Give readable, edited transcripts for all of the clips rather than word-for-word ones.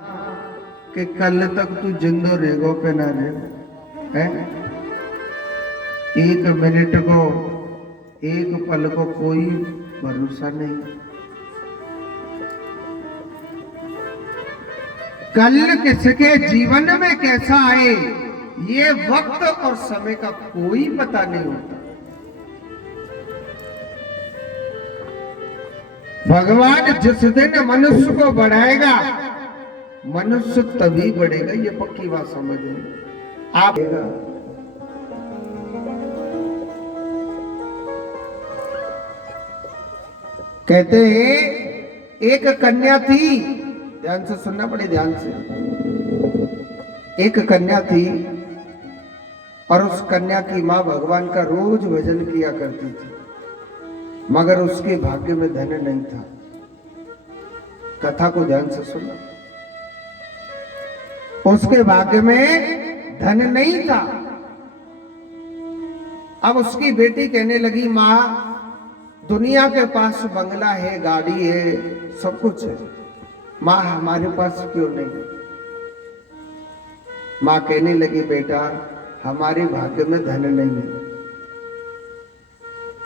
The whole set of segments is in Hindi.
कि कल तक तू जिंदो रहेगो पे ना रहेगो है। एक मिनट को एक पल को कोई भरोसा नहीं। कल किसके जीवन में कैसा आए ये वक्त और समय का कोई पता नहीं होता। भगवान जिस दिन मनुष्य को बढ़ाएगा मनुष्य तभी बढ़ेगा, ये पक्की बात समझ लो आप। कहते हैं एक कन्या थी, ध्यान से सुनना पड़े, ध्यान से। एक कन्या थी और उस कन्या की मां भगवान का रोज भजन किया करती थी, मगर उसके भाग्य में धन नहीं था। कथा को ध्यान से सुनना। उसके भाग्य में धन नहीं था। अब उसकी बेटी कहने लगी, मां दुनिया के पास बंगला है, गाड़ी है, सब कुछ है, मां हमारे पास क्यों नहीं? मां कहने लगी, बेटा हमारे भाग्य में धन नहीं है,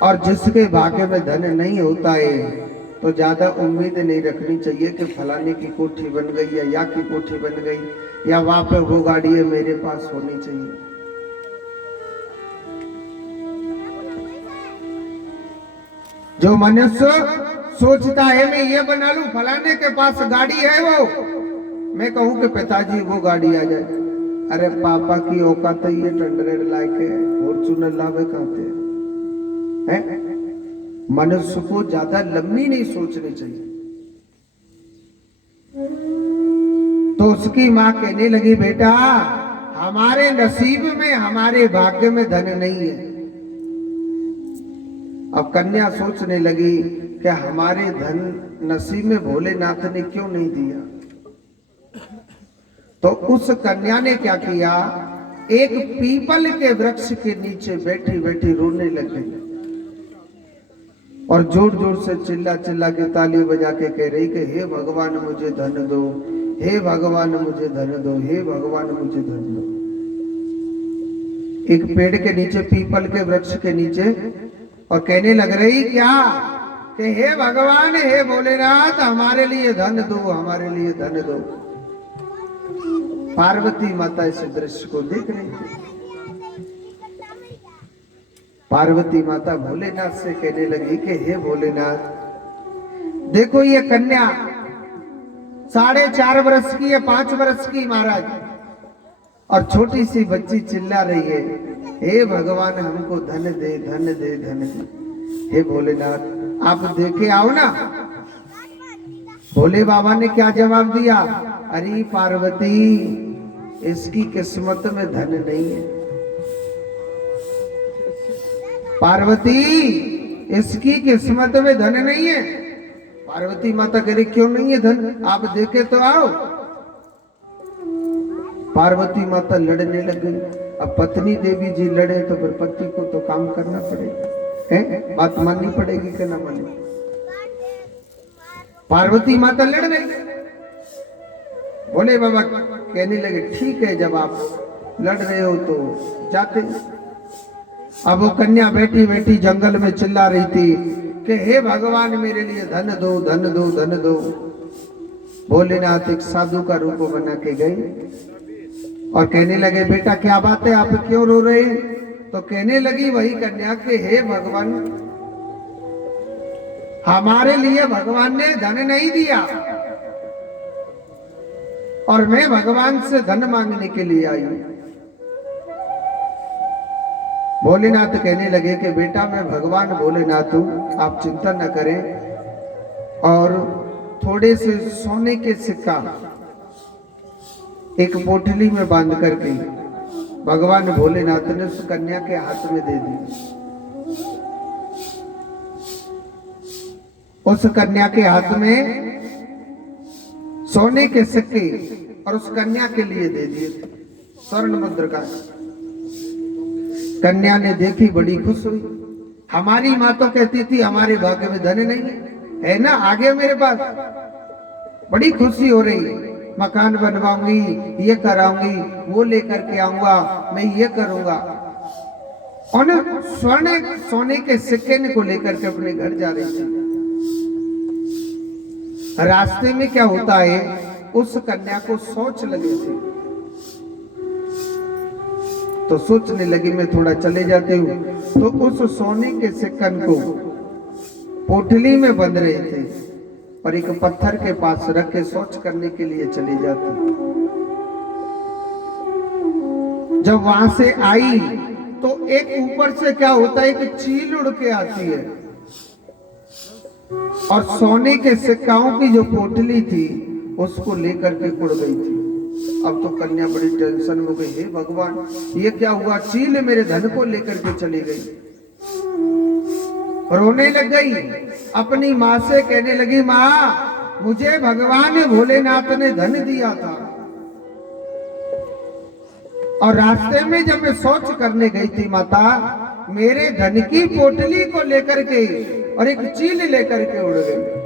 और जिसके भाग्य में धन नहीं होता है तो ज्यादा उम्मीद नहीं रखनी चाहिए कि फलाने की कोठी बन गई या की कोठी बन गई या वहां पे वो गाड़ी है मेरे पास होनी चाहिए। जो मनुष्य सोचता है मैं ये बना लूं, फलाने के पास गाड़ी है, वो मैं कहूं कि पिताजी वो गाड़ी आ जाए, अरे पापा की औकात है ये टंडरेड लाके फॉर्चूनर लावे कहते हैं। मनुष्य को ज्यादा लंबी नहीं सोचनी चाहिए। तो उसकी मां कहने लगी, बेटा हमारे नसीब में हमारे भाग्य में धन नहीं है। अब कन्या सोचने लगी कि हमारे धन नसीब में भोलेनाथ ने क्यों नहीं दिया। तो उस कन्या ने क्या किया, एक पीपल के वृक्ष के नीचे बैठी बैठी रोने लग गई और जोर जोर से चिल्ला चिल्ला के ताली बजा के कह रही कि हे भगवान मुझे धन दो, हे भगवान मुझे धन दो, हे भगवान मुझे धन दो। एक पेड़ के नीचे, पीपल के वृक्ष के नीचे, और कहने लग रही क्या कि हे भगवान, हे भोलेनाथ हमारे लिए धन दो, हमारे लिए धन दो। पार्वती माता इस दृश्य को देख रही थी। पार्वती माता भोलेनाथ से कहने लगी कि हे भोलेनाथ, देखो ये कन्या 4.5 वर्ष की है, 5 वर्ष की महाराज, और छोटी सी बच्ची चिल्ला रही है, हे भगवान हमको धन दे, धन दे, धन दे। हे भोलेनाथ आप देखे आओ ना। भोले बाबा ने क्या जवाब दिया, अरे पार्वती इसकी किस्मत में धन नहीं है। पार्वती इसकी किस्मत में धन नहीं है। पार्वती माता कह रही क्यों नहीं है धन, आप देखे तो आओ। पार्वती माता लड़ने लग गई। अब पत्नी देवी जी लड़े तो फिर पति को तो काम करना पड़ेगा, है बात माननी पड़ेगी कि ना माने। पार्वती माता लड़ रही। भोले बाबा कहने लगे ठीक है, जब आप लड़ रहे हो तो जाते। अब वो कन्या बैठी बैठी जंगल में चिल्ला रही थी कि हे भगवान मेरे लिए धन दो, धन दो, धन दो। भोलेनाथ एक साधु का रूप बना के गए और कहने लगे, बेटा क्या बात है, आप क्यों रो रहे? तो कहने लगी वही कन्या के, हे भगवान हमारे लिए भगवान ने धन नहीं दिया और मैं भगवान से धन मांगने के लिए आई हूं। भोलेनाथ कहने लगे कि बेटा मैं भगवान भोलेनाथ हूं, आप चिंता न करें। और थोड़े से सोने के सिक्का एक पोटली में बांध करके भगवान भोलेनाथ ने उस कन्या के हाथ में दे दी। उस कन्या के हाथ में सोने के सिक्के और उस कन्या के लिए दे दिए स्वर्ण मुद्रा का। कन्या ने देखी, बड़ी खुश हुई। हमारी माँ तो कहती थी हमारे भाग्य में धन नहीं है ना, आगे मेरे पास। बड़ी खुशी हो रही है। मकान बनवाऊंगी, ये कराऊंगी, वो लेकर के आऊंगा, मैं ये करूंगा। और स्वर्ण सोने के सिक्के को लेकर के अपने घर जा रही थी। रास्ते में क्या होता है, उस कन्या को सोच लगी थी, तो सोचने लगी मैं थोड़ा चले जाती हूँ। तो उस सोने के सिक्कन को पोटली में बंध रहे थे और एक पत्थर के पास रख के सोच करने के लिए चली जाती। जब वहां से आई तो एक ऊपर से क्या होता है, एक चील उड़ के आती है और सोने के सिक्काओं की जो पोटली थी उसको लेकर के उड़ गई थी। अब तो कन्या बड़ी टेंशन में हो गई, हे भगवान ये क्या हुआ, चील मेरे धन को लेकर के चली गई। रोने लग गई, अपनी माँ से कहने लगी, माँ मुझे भगवान भोलेनाथ ने धन दिया था और रास्ते में जब मैं शौच करने गई थी माता, मेरे धन की पोटली को लेकर के और एक चील लेकर के उड़ गई।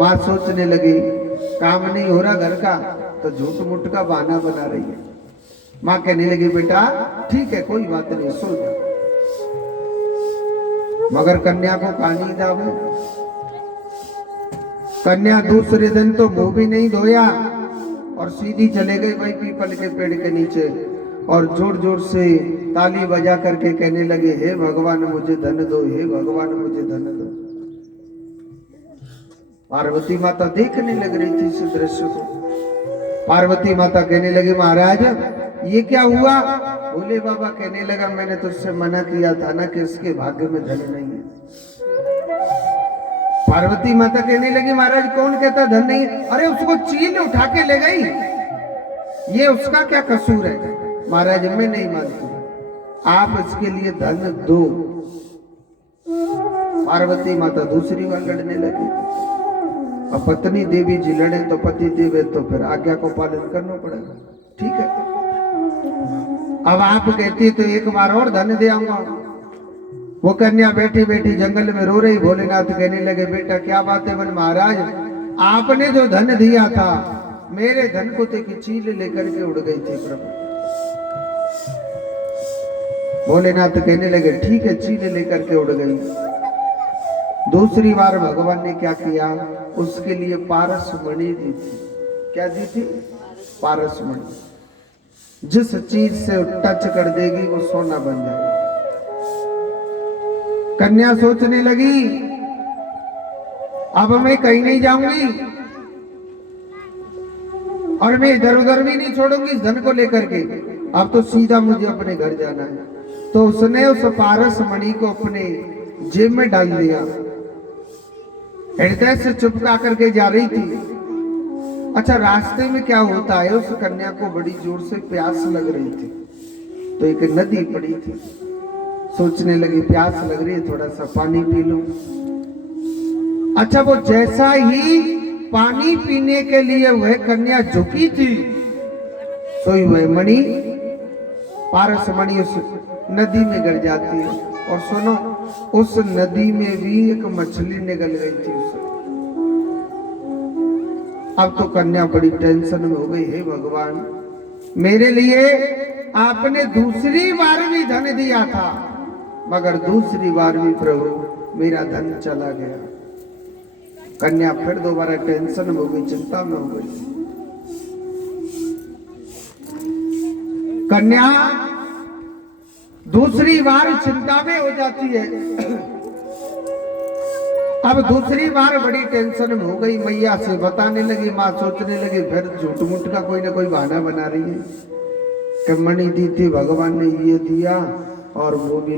माँ सोचने लगी काम नहीं हो रहा घर का, तो झूठ मूठ का बहाना बना रही है। माँ कहने लगी बेटा ठीक है कोई बात नहीं, सो जा। मगर कन्या को कहानी दावे, कन्या दूसरे दिन तो मुंह भी नहीं धोया और सीधी चले गई वही पीपल के पेड़ के नीचे और जोर जोर से ताली बजा करके कहने लगे, हे भगवान मुझे धन दो, हे भगवान मुझे धन दो। पार्वती माता देखने लग रही थी इस दृश्य को। पार्वती माता कहने लगी, महाराज ये क्या हुआ? भोले बाबा कहने लगा, मैंने तुझसे मना किया था ना कि इसके भाग्य में धन नहीं है। पार्वती माता कहने लगी, महाराज कौन कहता धन नहीं है? अरे उसको चील उठा के ले गई, ये उसका क्या कसूर है? महाराज मैं नहीं मानती, आप इसके लिए धन दो। पार्वती माता दूसरी बार लड़ने लगी। अब पत्नी देवी जी लड़े तो पति देवे, तो फिर आज्ञा को पालन करना पड़ेगा, ठीक है। अब आप कहती तो एक बार और धन दे आऊंगा। वो कन्या बैठी बैठी जंगल में रो रही। भोलेनाथ कहने लगे, बेटा क्या बात है? बोले महाराज आपने जो धन दिया था, मेरे धन को तो एक चील लेकर के उड़ गई थी प्रभु। भोलेनाथ कहने लगे, ठीक है चील लेकर के उड़ गई। दूसरी बार भगवान ने क्या किया, उसके लिए पारस मणि दी थी। क्या दी थी? पारस मणि। जिस चीज से टच कर देगी वो सोना बन जाएगा। कन्या सोचने लगी, अब मैं कहीं नहीं जाऊंगी और मैं इधर उधर भी नहीं छोड़ूंगी इस धन को लेकर के, अब तो सीधा मुझे अपने घर जाना है। तो उसने उस पारस मणि को अपने जेब में डाल दिया, हृदय से चुपका करके जा रही थी। अच्छा रास्ते में क्या होता है, उस कन्या को बड़ी जोर से प्यास लग रही थी, तो एक नदी पड़ी थी। सोचने लगी प्यास लग रही है, थोड़ा सा पानी पी लूं। अच्छा वो जैसा ही पानी पीने के लिए वह कन्या झुकी थी, सोई वह मणि, पारस मणि उस नदी में गिर जाती है। और सुनो, उस नदी में भी एक मछली निकल गई थी उसे। अब तो कन्या बड़ी टेंशन में हो गई, हे भगवान मेरे लिए आपने दूसरी बार भी धन दिया था, मगर दूसरी बार भी प्रभु मेरा धन चला गया। कन्या फिर दोबारा टेंशन में हो गई, चिंता में हो गई। कन्या दूसरी बार चिंता में हो जाती है। अब दूसरी बार बड़ी टेंशन में हो गई, मैया से बताने लगी। माँ सोचने लगी फिर झूठ मूठ का कोई ना कोई बहाना बना रही है कि मणि दी थी भगवान ने ये दिया और वो भी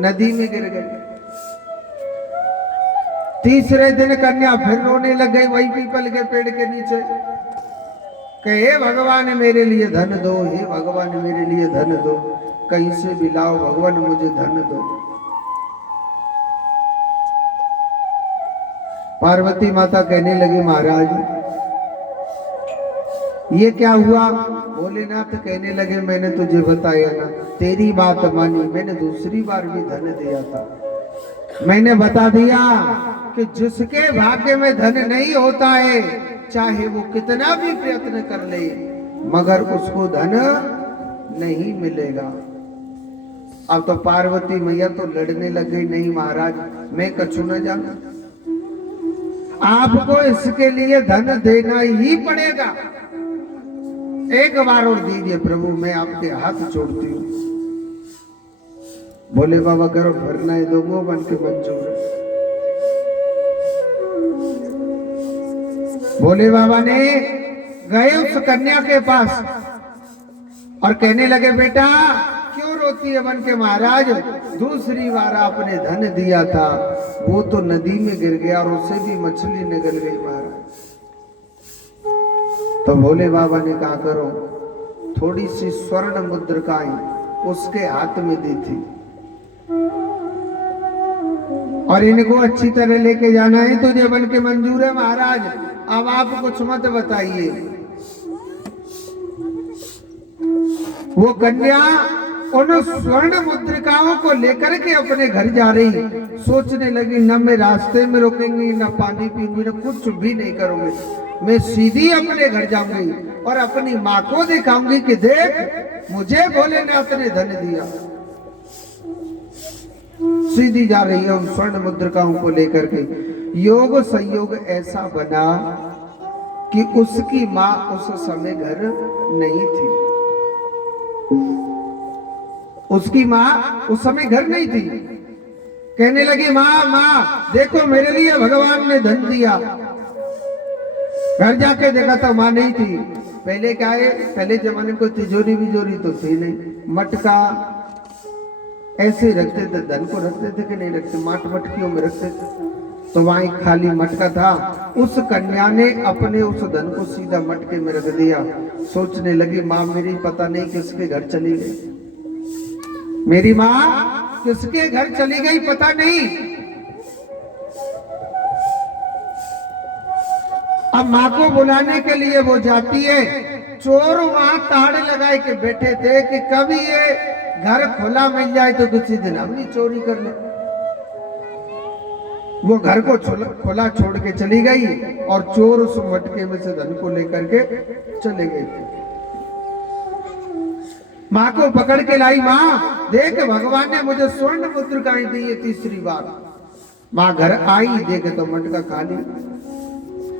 नदी में गिर गई। तीसरे दिन कन्या फिर रोने लग गई वही पीपल के पेड़ के नीचे कि हे भगवान मेरे लिए धन दो, हे भगवान मेरे लिए धन दो, कहीं से भी लाओ भगवान मुझे धन दो। पार्वती माता कहने लगी, महाराज ये क्या हुआ? भोलेनाथ कहने लगे, मैंने तुझे बताया ना, तेरी बात मानी, मैंने दूसरी बार भी धन दिया था। मैंने बता दिया कि जिसके भाग्य में धन नहीं होता है चाहे वो कितना भी प्रयत्न कर ले, मगर उसको धन नहीं मिलेगा। अब तो पार्वती मैया तो लड़ने लग गई, नहीं महाराज मैं कछु न जाना, आपको इसके लिए धन देना ही पड़ेगा। एक बार और दीजिए प्रभु, मैं आपके हाथ जोड़ती हूँ। बोले बाबा करो, भरना है दोगो बन के मंजूर है। भोले बाबा ने गए उस कन्या के पास और कहने लगे, बेटा क्यों रोती है बन के महाराज? दूसरी बार आपने धन दिया था, वो तो नदी में गिर गया और उससे भी मछली निकल गई महाराज। तो भोले बाबा ने कहा, करो, थोड़ी सी स्वर्ण मुद्रिकाएं उसके हाथ में दी थी और इनको अच्छी तरह लेके जाना है तुझे बन के मंजूर है महाराज। अब आप कुछ मत बताइए। वो कन्या उन स्वर्ण मुद्रिकाओं को लेकर के अपने घर जा रही, सोचने लगी न मैं रास्ते में रुकेंगी, न पानी पीऊंगी, न कुछ भी नहीं करूंगी, मैं सीधी अपने घर जाऊंगी और अपनी माँ को दिखाऊंगी कि देख मुझे भोलेनाथ ने धन दिया। सीधी जा रही है उन स्वर्ण मुद्रिकाओं को लेकर के। योग संयोग ऐसा बना कि उसकी माँ उस समय घर नहीं थी। उसकी माँ उस समय घर नहीं थी। कहने लगी, माँ माँ देखो मेरे लिए भगवान ने धन दिया। घर जाके देखा तो माँ नहीं थी। पहले क्या है, पहले जमाने को तिजोरी बिजोरी तो थी नहीं, मटका ऐसे रखते थे, धन को रखते थे कि नहीं रखते, माट मटकियों में रखते थे। तो वहां एक खाली मटका था, उस कन्या ने अपने उस धन को सीधा मटके में रख दिया। सोचने लगी, माँ मेरी पता नहीं किसके घर चली गई, मेरी माँ किसके घर चली गई पता नहीं। अब माँ को बुलाने के लिए वो जाती है, चोर वहां ताड़े लगाए के बैठे थे कि कभी ये घर खुला मिल जाए तो किसी दिन हम भी चोरी कर ले। वो घर को खुला छोड़ के चली गई और चोर उस मटके में से धन को लेकर के चले गए। माँ को पकड़ के लाई, माँ देख भगवान ने मुझे स्वर्ण मुद्रिकाएं दी है तीसरी बार। माँ घर आई, देखे तो मटका खाली।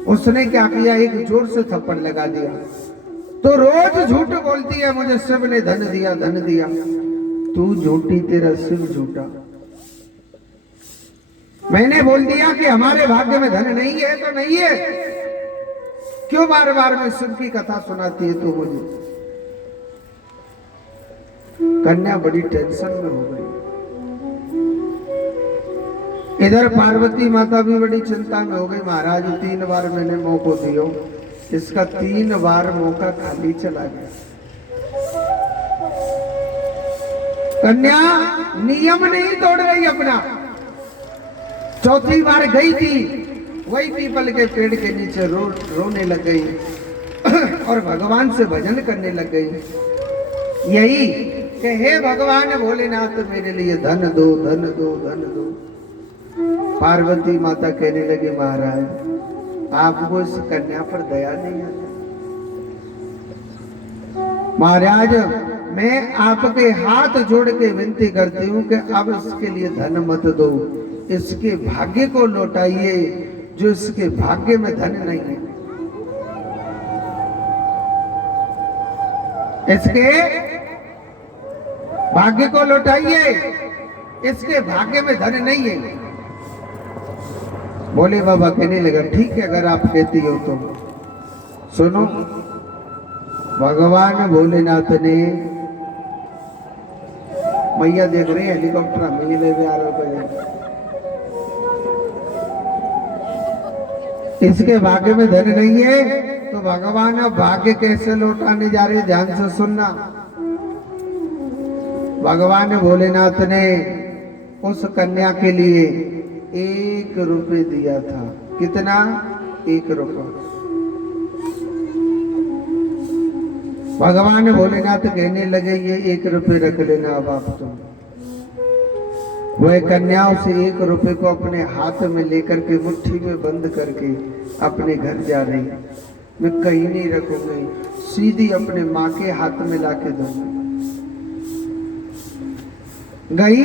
उसने क्या किया, एक जोर से थप्पड़ लगा दिया। तो रोज झूठ बोलती है, मुझे शिव ने धन दिया धन दिया। तू झूठी, तेरा शिव झूठा। मैंने बोल दिया कि हमारे भाग्य में धन नहीं है तो नहीं है, क्यों बार बार में शिव की कथा सुनाती है तू मुझे? कन्या बड़ी टेंशन में हो गई। इधर पार्वती माता भी बड़ी चिंता में हो गई। महाराज 3 बार मैंने मौका दियो, इसका 3 बार मौका खाली चला गया। कन्या नियम नहीं तोड़ रही अपना। चौथी बार गई थी, वही पीपल के पेड़ के नीचे रोने लग गई और भगवान से भजन करने लग गई। यही कि हे भगवान भोलेनाथ मेरे लिए धन दो धन दो धन दो। पार्वती माता कहने लगी, महाराज आपको इस कन्या पर दया नहीं आती। महाराज मैं आपके हाथ जोड़ के विनती करती हूँ कि अब इसके लिए धन मत दो, इसके भाग्य को लौटाइए, जो इसके भाग्य में धन नहीं है। इसके भाग्य को लौटाइए, इसके भाग्य में धन नहीं है। भोले बाबा कहने लगा, ठीक है अगर आप कहती हो तो सुनो। भगवान भोलेनाथ ने, मैया देख रही है हेलीकॉप्टर में ले आ रहे, इसके भाग्य में धन नहीं है तो भगवान अब भाग्य कैसे लौटाने जा रहे, ध्यान से सुनना। भगवान भोलेनाथ ने उस कन्या के लिए 1 रुपये दिया था। कितना? 1 रुपया। भगवान भोलेनाथ कहने लगे, ये 1 रुपये रख लेना अब आप तुम। वह कन्या उसे 1 रुपये को अपने हाथ में लेकर के मुट्ठी में बंद करके अपने घर जा रही। मैं कहीं नहीं रखूंगी, सीधी अपने माँ के हाथ में लाके दूंगी। गई,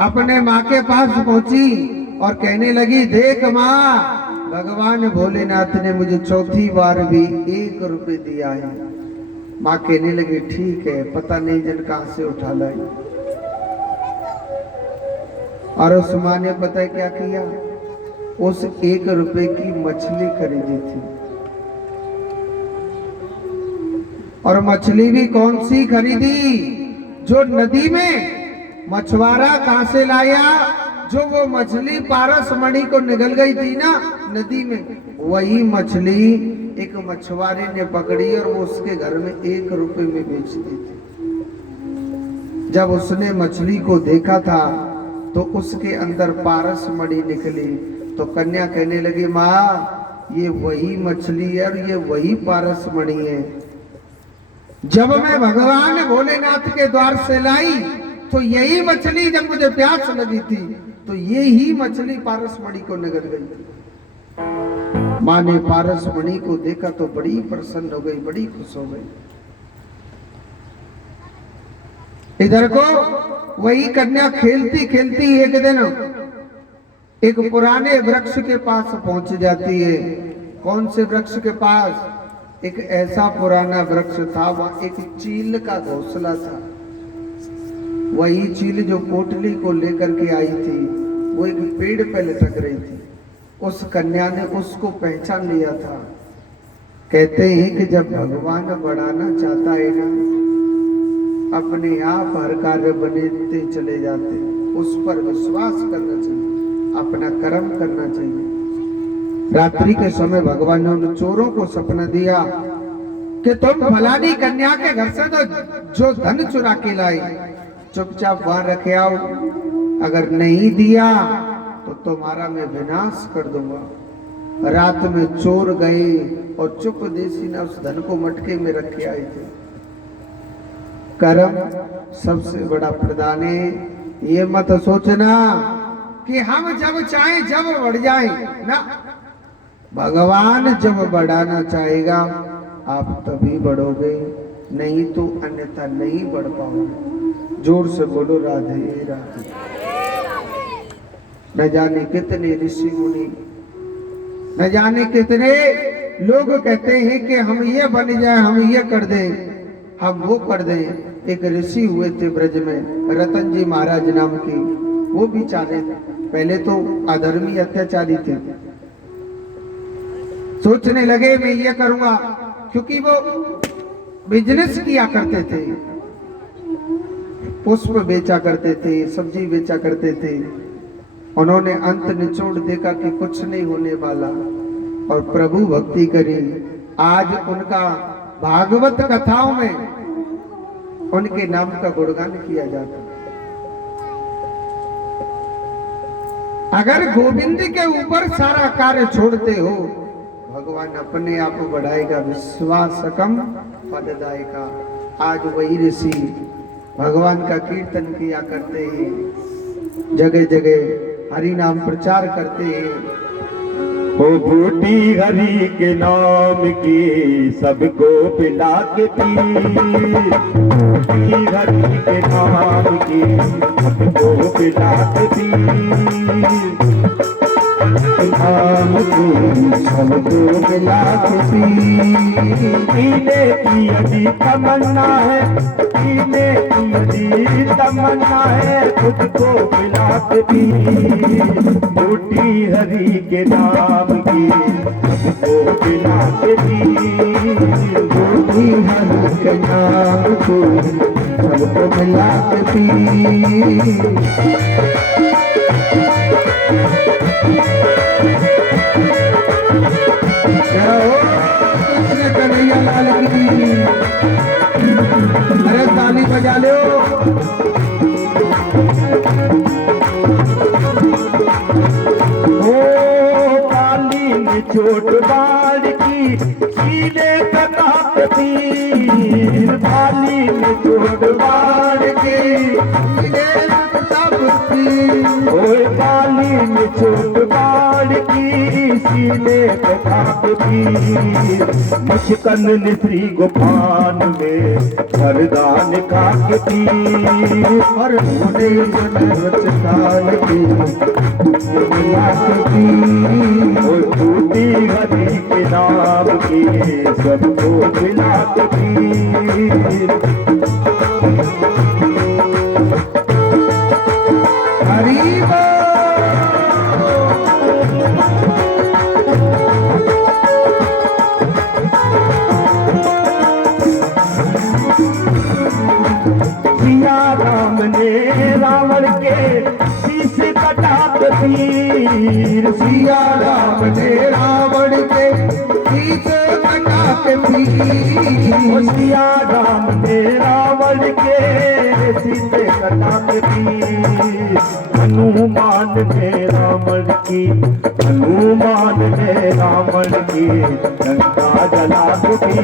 अपने माँ के पास पहुंची और कहने लगी, देख माँ, भगवान भोलेनाथ ने मुझे चौथी बार भी 1 रुपए दिया है। माँ कहने लगी, ठीक है, पता नहीं जन कहां से उठा लाई। और उस माँ ने पता है क्या किया, उस 1 रुपए की मछली खरीदी थी। और मछली भी कौन सी खरीदी, जो नदी में मछुआरा कहां से लाया, जो वो मछली पारस मणि को निगल गई थी ना नदी में, वही मछली एक मछुआरे ने पकड़ी और वो उसके घर में 1 रुपए में बेच दी थी। जब उसने मछली को देखा था तो उसके अंदर पारस मणि निकली, तो कन्या कहने लगी, माँ ये वही मछली है और ये वही पारस मणि है। जब मैं भगवान भोलेनाथ के द्वार से लाई तो यही मछली, जब मुझे प्यास लगी थी तो ये ही मछली पारस मणि को निगल गई थी। माँ ने पारस मणि को देखा तो बड़ी प्रसन्न हो गई, बड़ी खुश हो गई। इधर को वही कन्या खेलती खेलती एक दिन एक पुराने वृक्ष के पास पहुंच जाती है। कौन से वृक्ष के पास, एक ऐसा पुराना वृक्ष था, वहां एक चील का घोंसला था। वही चील जो पोटली को लेकर के आई थी, वो एक पेड़ पे लटक रही थी। उस कन्या ने उसको पहचान लिया था। कहते हैं कि जब भगवान बढ़ाना चाहता है ना, अपने आप हर कार्य बनते चले जाते। उस पर विश्वास करना चाहिए, अपना कर्म करना चाहिए। रात्रि के समय भगवान ने उन चोरों को सपना दिया कि तुम फलानी कन्या के घर से तो जो धन चुरा के लाई, चुपचाप वहां रखे आओ, अगर नहीं दिया तो तुम्हारा मैं विनाश कर दूंगा। रात में चोर गए और चुपदेसी ने उस धन को मटके में रखे आए थे। कर्म सबसे बड़ा प्रदान है। ये मत सोचना कि हम जब चाहे जब बढ़ जाए ना, भगवान जब बढ़ाना चाहेगा आप तभी बढ़ोगे, नहीं तो अन्यथा नहीं बढ़ पाओगे। जोर से बोलो राधे राधे। न जाने कितने ऋषि मुनि, न जाने कितने लोग कहते हैं कि हम ये बन जाए, हम ये कर दें, हम वो कर दें। एक ऋषि हुए थे ब्रज में, रतन जी महाराज नाम की, वो भी चाहे पहले तो अधर्मी अत्याचारी थे। सोचने लगे मैं ये करूंगा, क्योंकि वो बिजनेस किया करते थे, पुष्प बेचा करते थे, सब्जी बेचा करते थे। उन्होंने अंत निचोड़ देखा कि कुछ नहीं होने वाला और प्रभु भक्ति करी। आज उनका भागवत कथाओं में उनके नाम का गुणगान किया जाता। अगर गोविंद के ऊपर सारा कार्य छोड़ते हो, भगवान अपने आप बढ़ाएगा। विश्वासकम फलदायका। आज वही ऋषि भगवान का कीर्तन किया करते हैं, जगह जगह हरि नाम प्रचार करते हैं। वो बूटी हरि के नाम की सबको पिला के पी, बूटी हरि के नाम की सबको पिला के पी, नाम की सबको पिला के पी। पीने की यदि तमन्ना है, पीने की यदि तमन्ना है, खुद को पिला के पी, बूटी हरि के नाम की सबको पिला के पी, बूटी हरि के नाम को सबको पिला के पी। कृष्ण कन्हैया लाल की। अरे ताली बजा लो। चोट बाढ़ की सीने प्रताप तीर, भाली में चोट बाढ़ की सीने प्रताप तीर, ओए भाली में चोट बाढ़ की सीने पे खाक पीर मुचकन श्री गुफान में वरदान खाक पीर और होने रचकाल की लाख पीर और टूटी हरि के नाम की सबको खिलाक पीर हरि बोल। सिया राम ने रावण के शीश कटा तीर सिया राम ने रावण के शीश कटा के पीर सिया राम ने रावण के शीश कटा तीर हनुमान ने रावण की हनुमान ने रावण की लंका जला दी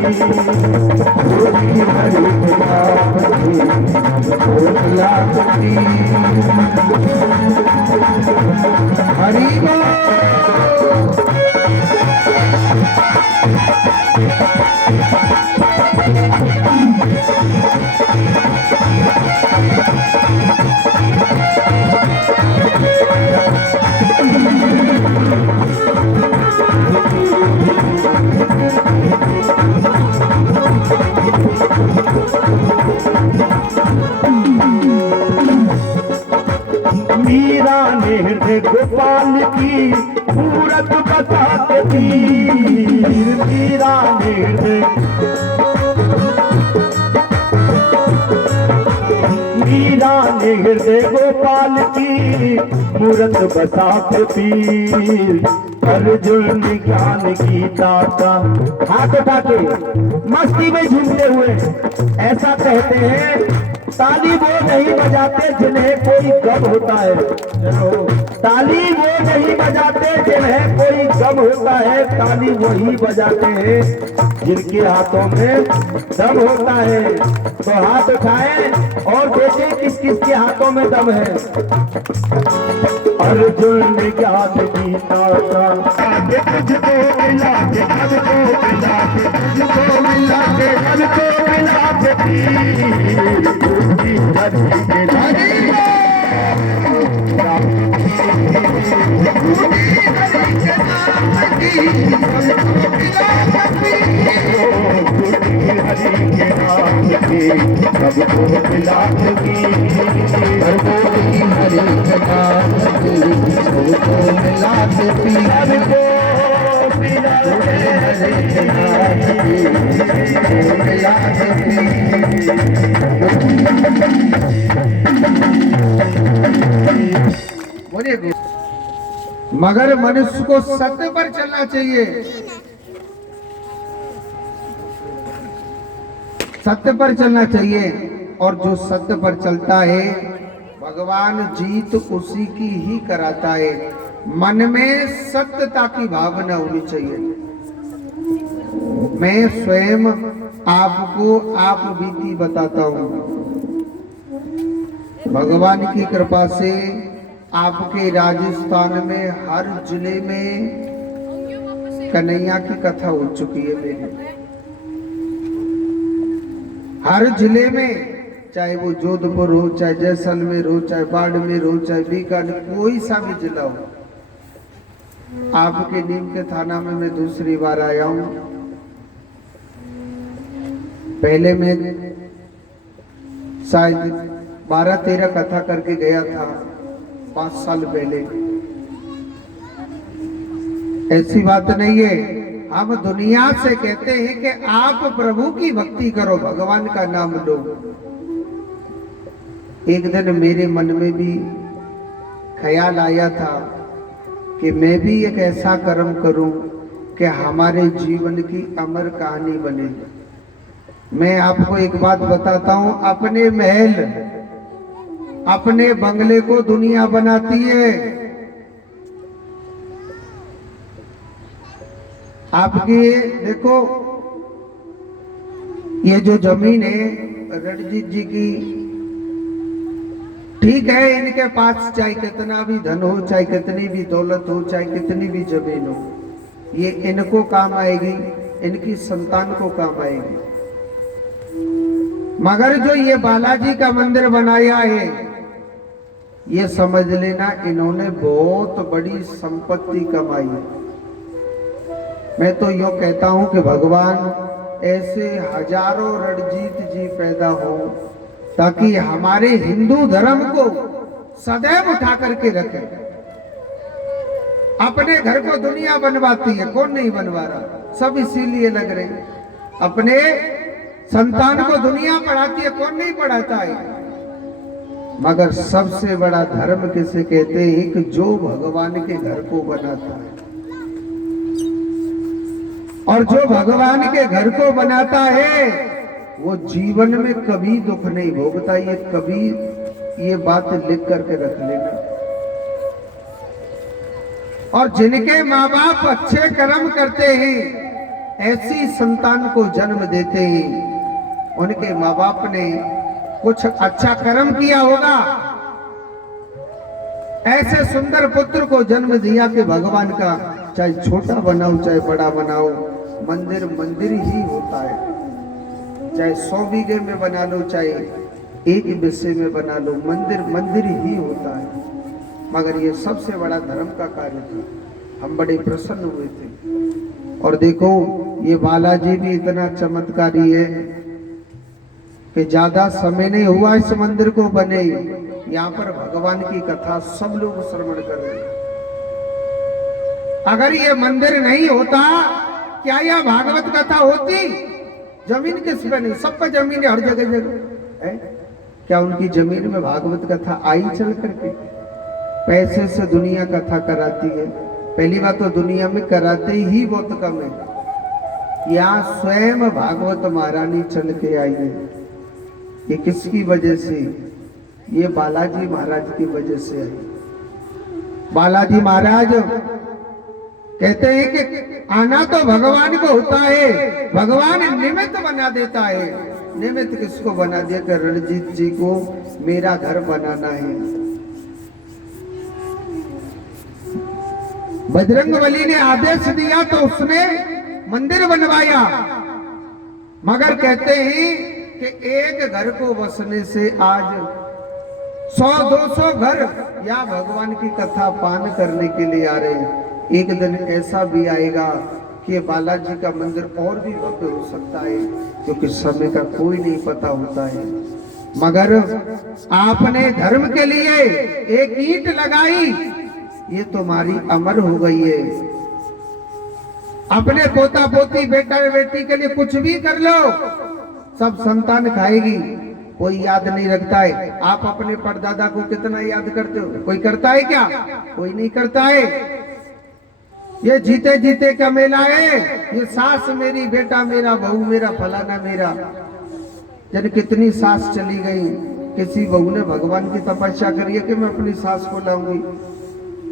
हरि लाख पीर हरि बोल। मीरा ने हृदय गोपाल की मूरत बताते पीर मीरा ने हृदय मीरा ने हृदय गोपाल की मूरत बसाते पीर अर्जुन ज्ञान गीता का हाथ उठा के मस्ती में झूमते हुए ऐसा कहते हैं ताली वो नहीं बजाते जिन्हें कोई गम होता है ताली वो नहीं बजाते जिन्हें कोई गम होता है ताली वही बजाते हैं जिनके हाथों में दम होता है तो हाथ उठाएं और देखें किस किस के हाथों में दम है अर्जुन ने ज्ञान गीता का तुझको मिला के सबको मिला के तुझको मिला के सबको मिला के सबको मिला बोलिए। मगर मनुष्य को सत्य पर चलना चाहिए, सत्य पर चलना चाहिए और जो सत्य पर चलता है भगवान जीत उसी की ही कराता है। मन में सत्यता की भावना होनी चाहिए। मैं स्वयं आपको आप बीती बताता हूँ। भगवान की कृपा से आपके राजस्थान में हर जिले में कन्हैया की कथा हो चुकी है मेरी। हर जिले में, चाहे वो जोधपुर हो, चाहे जैसलमेर हो, चाहे बाड़मेर हो, चाहे बीकानेर, कोई सा भी जिला हो, आपके नीम के थाना में मैं दूसरी बार आया हूं। पहले मैं शायद 12-13 कथा करके गया था 5 साल पहले। ऐसी बात नहीं है, हम दुनिया से कहते हैं कि आप प्रभु की भक्ति करो, भगवान का नाम लो। एक दिन मेरे मन में भी ख्याल आया था कि मैं भी एक ऐसा कर्म करूं कि हमारे जीवन की अमर कहानी बने। मैं आपको एक बात बताता हूं, अपने महल, अपने बंगले को दुनिया बनाती है। आपकी देखो, ये जो जमीन है रणजीत जी की, ठीक है, इनके पास चाहे कितना भी धन हो, चाहे कितनी भी दौलत हो, चाहे कितनी भी जमीन हो, ये इनको काम आएगी, इनकी संतान को काम आएगी। मगर जो ये बालाजी का मंदिर बनाया है, ये समझ लेना इन्होंने बहुत बड़ी संपत्ति कमाई है। मैं तो यो कहता हूं कि भगवान ऐसे हजारों रणजीत जी पैदा हो, ताकि हमारे हिंदू धर्म को सदैव उठा करके रखे। अपने घर को दुनिया बनवाती है, कौन नहीं बनवा रहा, सब इसीलिए लग रहे हैं। अपने संतान को दुनिया पढ़ाती है, कौन नहीं पढ़ाता है। मगर सबसे बड़ा धर्म किसे कहते हैं कि जो भगवान के घर को बनाता है। और जो भगवान के घर को बनाता है वो जीवन में कभी दुख नहीं भोगता। ये कभी ये बात लिख करके रख लेना। और जिनके माँ बाप अच्छे कर्म करते हैं, ऐसी संतान को जन्म देते हैं, उनके माँ बाप ने कुछ अच्छा कर्म किया होगा, ऐसे सुंदर पुत्र को जन्म दिया कि भगवान का चाहे छोटा बनाओ चाहे बड़ा बनाओ, मंदिर मंदिर ही होता है। चाहे 100 बीघे में बना लो चाहे 1 बिस्से में बना लो, मंदिर मंदिर ही होता है। मगर ये सबसे बड़ा धर्म का कार्य था। हम बड़े प्रसन्न हुए थे। और देखो ये बालाजी भी इतना चमत्कारी है कि ज्यादा समय नहीं हुआ इस मंदिर को बने। यहाँ पर भगवान की कथा सब लोग श्रवण कर रहे हैं। अगर ये मंदिर नहीं होता, क्या यह भागवत कथा होती? जमीन किस पे नहीं, सब पर जमीन है, हर जगह जगह है। क्या उनकी जमीन में भागवत कथा आई चल करके? पैसे से दुनिया कथा कराती है। पहली बात तो दुनिया में कराते ही बहुत कम है। यहाँ स्वयं भागवत महारानी चल के आई है। ये किसकी वजह से? ये बालाजी महाराज की वजह से आई। बालाजी महाराज कहते हैं कि आना तो भगवान को होता है, भगवान निमित्त बना देता है। निमित्त किसको बना दिया कि रणजीत जी को मेरा घर बनाना है। बजरंगबली ने आदेश दिया तो उसने मंदिर बनवाया। मगर कहते हैं कि एक घर को बसने से आज 100-200 घर या भगवान की कथा पान करने के लिए आ रहे हैं। एक दिन ऐसा भी आएगा कि बालाजी का मंदिर और भी भव्य हो सकता है, क्योंकि समय का कोई नहीं पता होता है। मगर आपने धर्म के लिए एक ईंट लगाई, ये तुम्हारी अमर हो गई है। अपने पोता पोती बेटा बेटी के लिए कुछ भी कर लो, सब संतान खाएगी। कोई याद नहीं रखता है। आप अपने परदादा को कितना याद करते हो? कोई करता है क्या? कोई नहीं करता है। ये जीते जीते का मेला है। ये सास मेरी, बेटा मेरा, बहू मेरा, फलाना मेरा। जन कितनी सास चली गई। किसी बहू ने भगवान की तपस्या करी है कि मैं अपनी सास को लाऊंगी,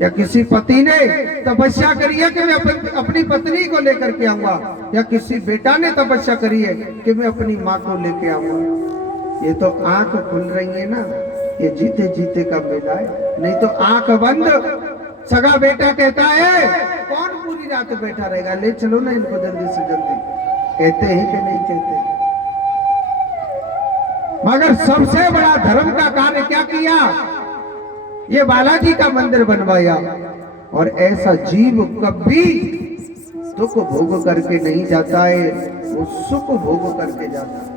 या किसी पति ने तपस्या करी है कि मैं अपनी पत्नी को लेकर के आऊंगा, या किसी बेटा ने तपस्या करी है कि मैं अपनी माँ को लेके आऊंगा। ये तो आंख खुल रही है ना, ये जीते जीते का मेला है। नहीं तो आंख बंद। सगा बेटा कहता है कौन पूरी रात बैठा रहेगा, ले चलो ना इनको जल्दी से जल्दी। कहते हैं कि नहीं कहते? मगर सबसे बड़ा धर्म का कार्य क्या किया? ये बालाजी का मंदिर बनवाया। और ऐसा जीव कभी दुख भोग करके नहीं जाता है, वो सुख भोग करके जाता है।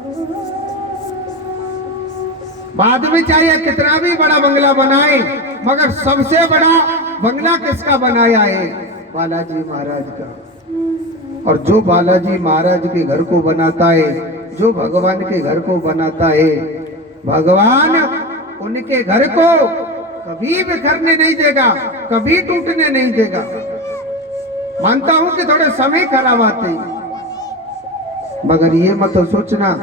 बाद में चाहे कितना भी बड़ा बंगला बनाए, मगर सबसे बड़ा बंगला किसका बनाया है? बालाजी महाराज का। और जो बालाजी महाराज के घर को बनाता है, जो भगवान के घर को बनाता है, भगवान उनके घर को कभी बिखरने नहीं देगा, कभी टूटने नहीं देगा। मानता हूं कि थोड़े समय खराब आते, मगर ये मत सोचना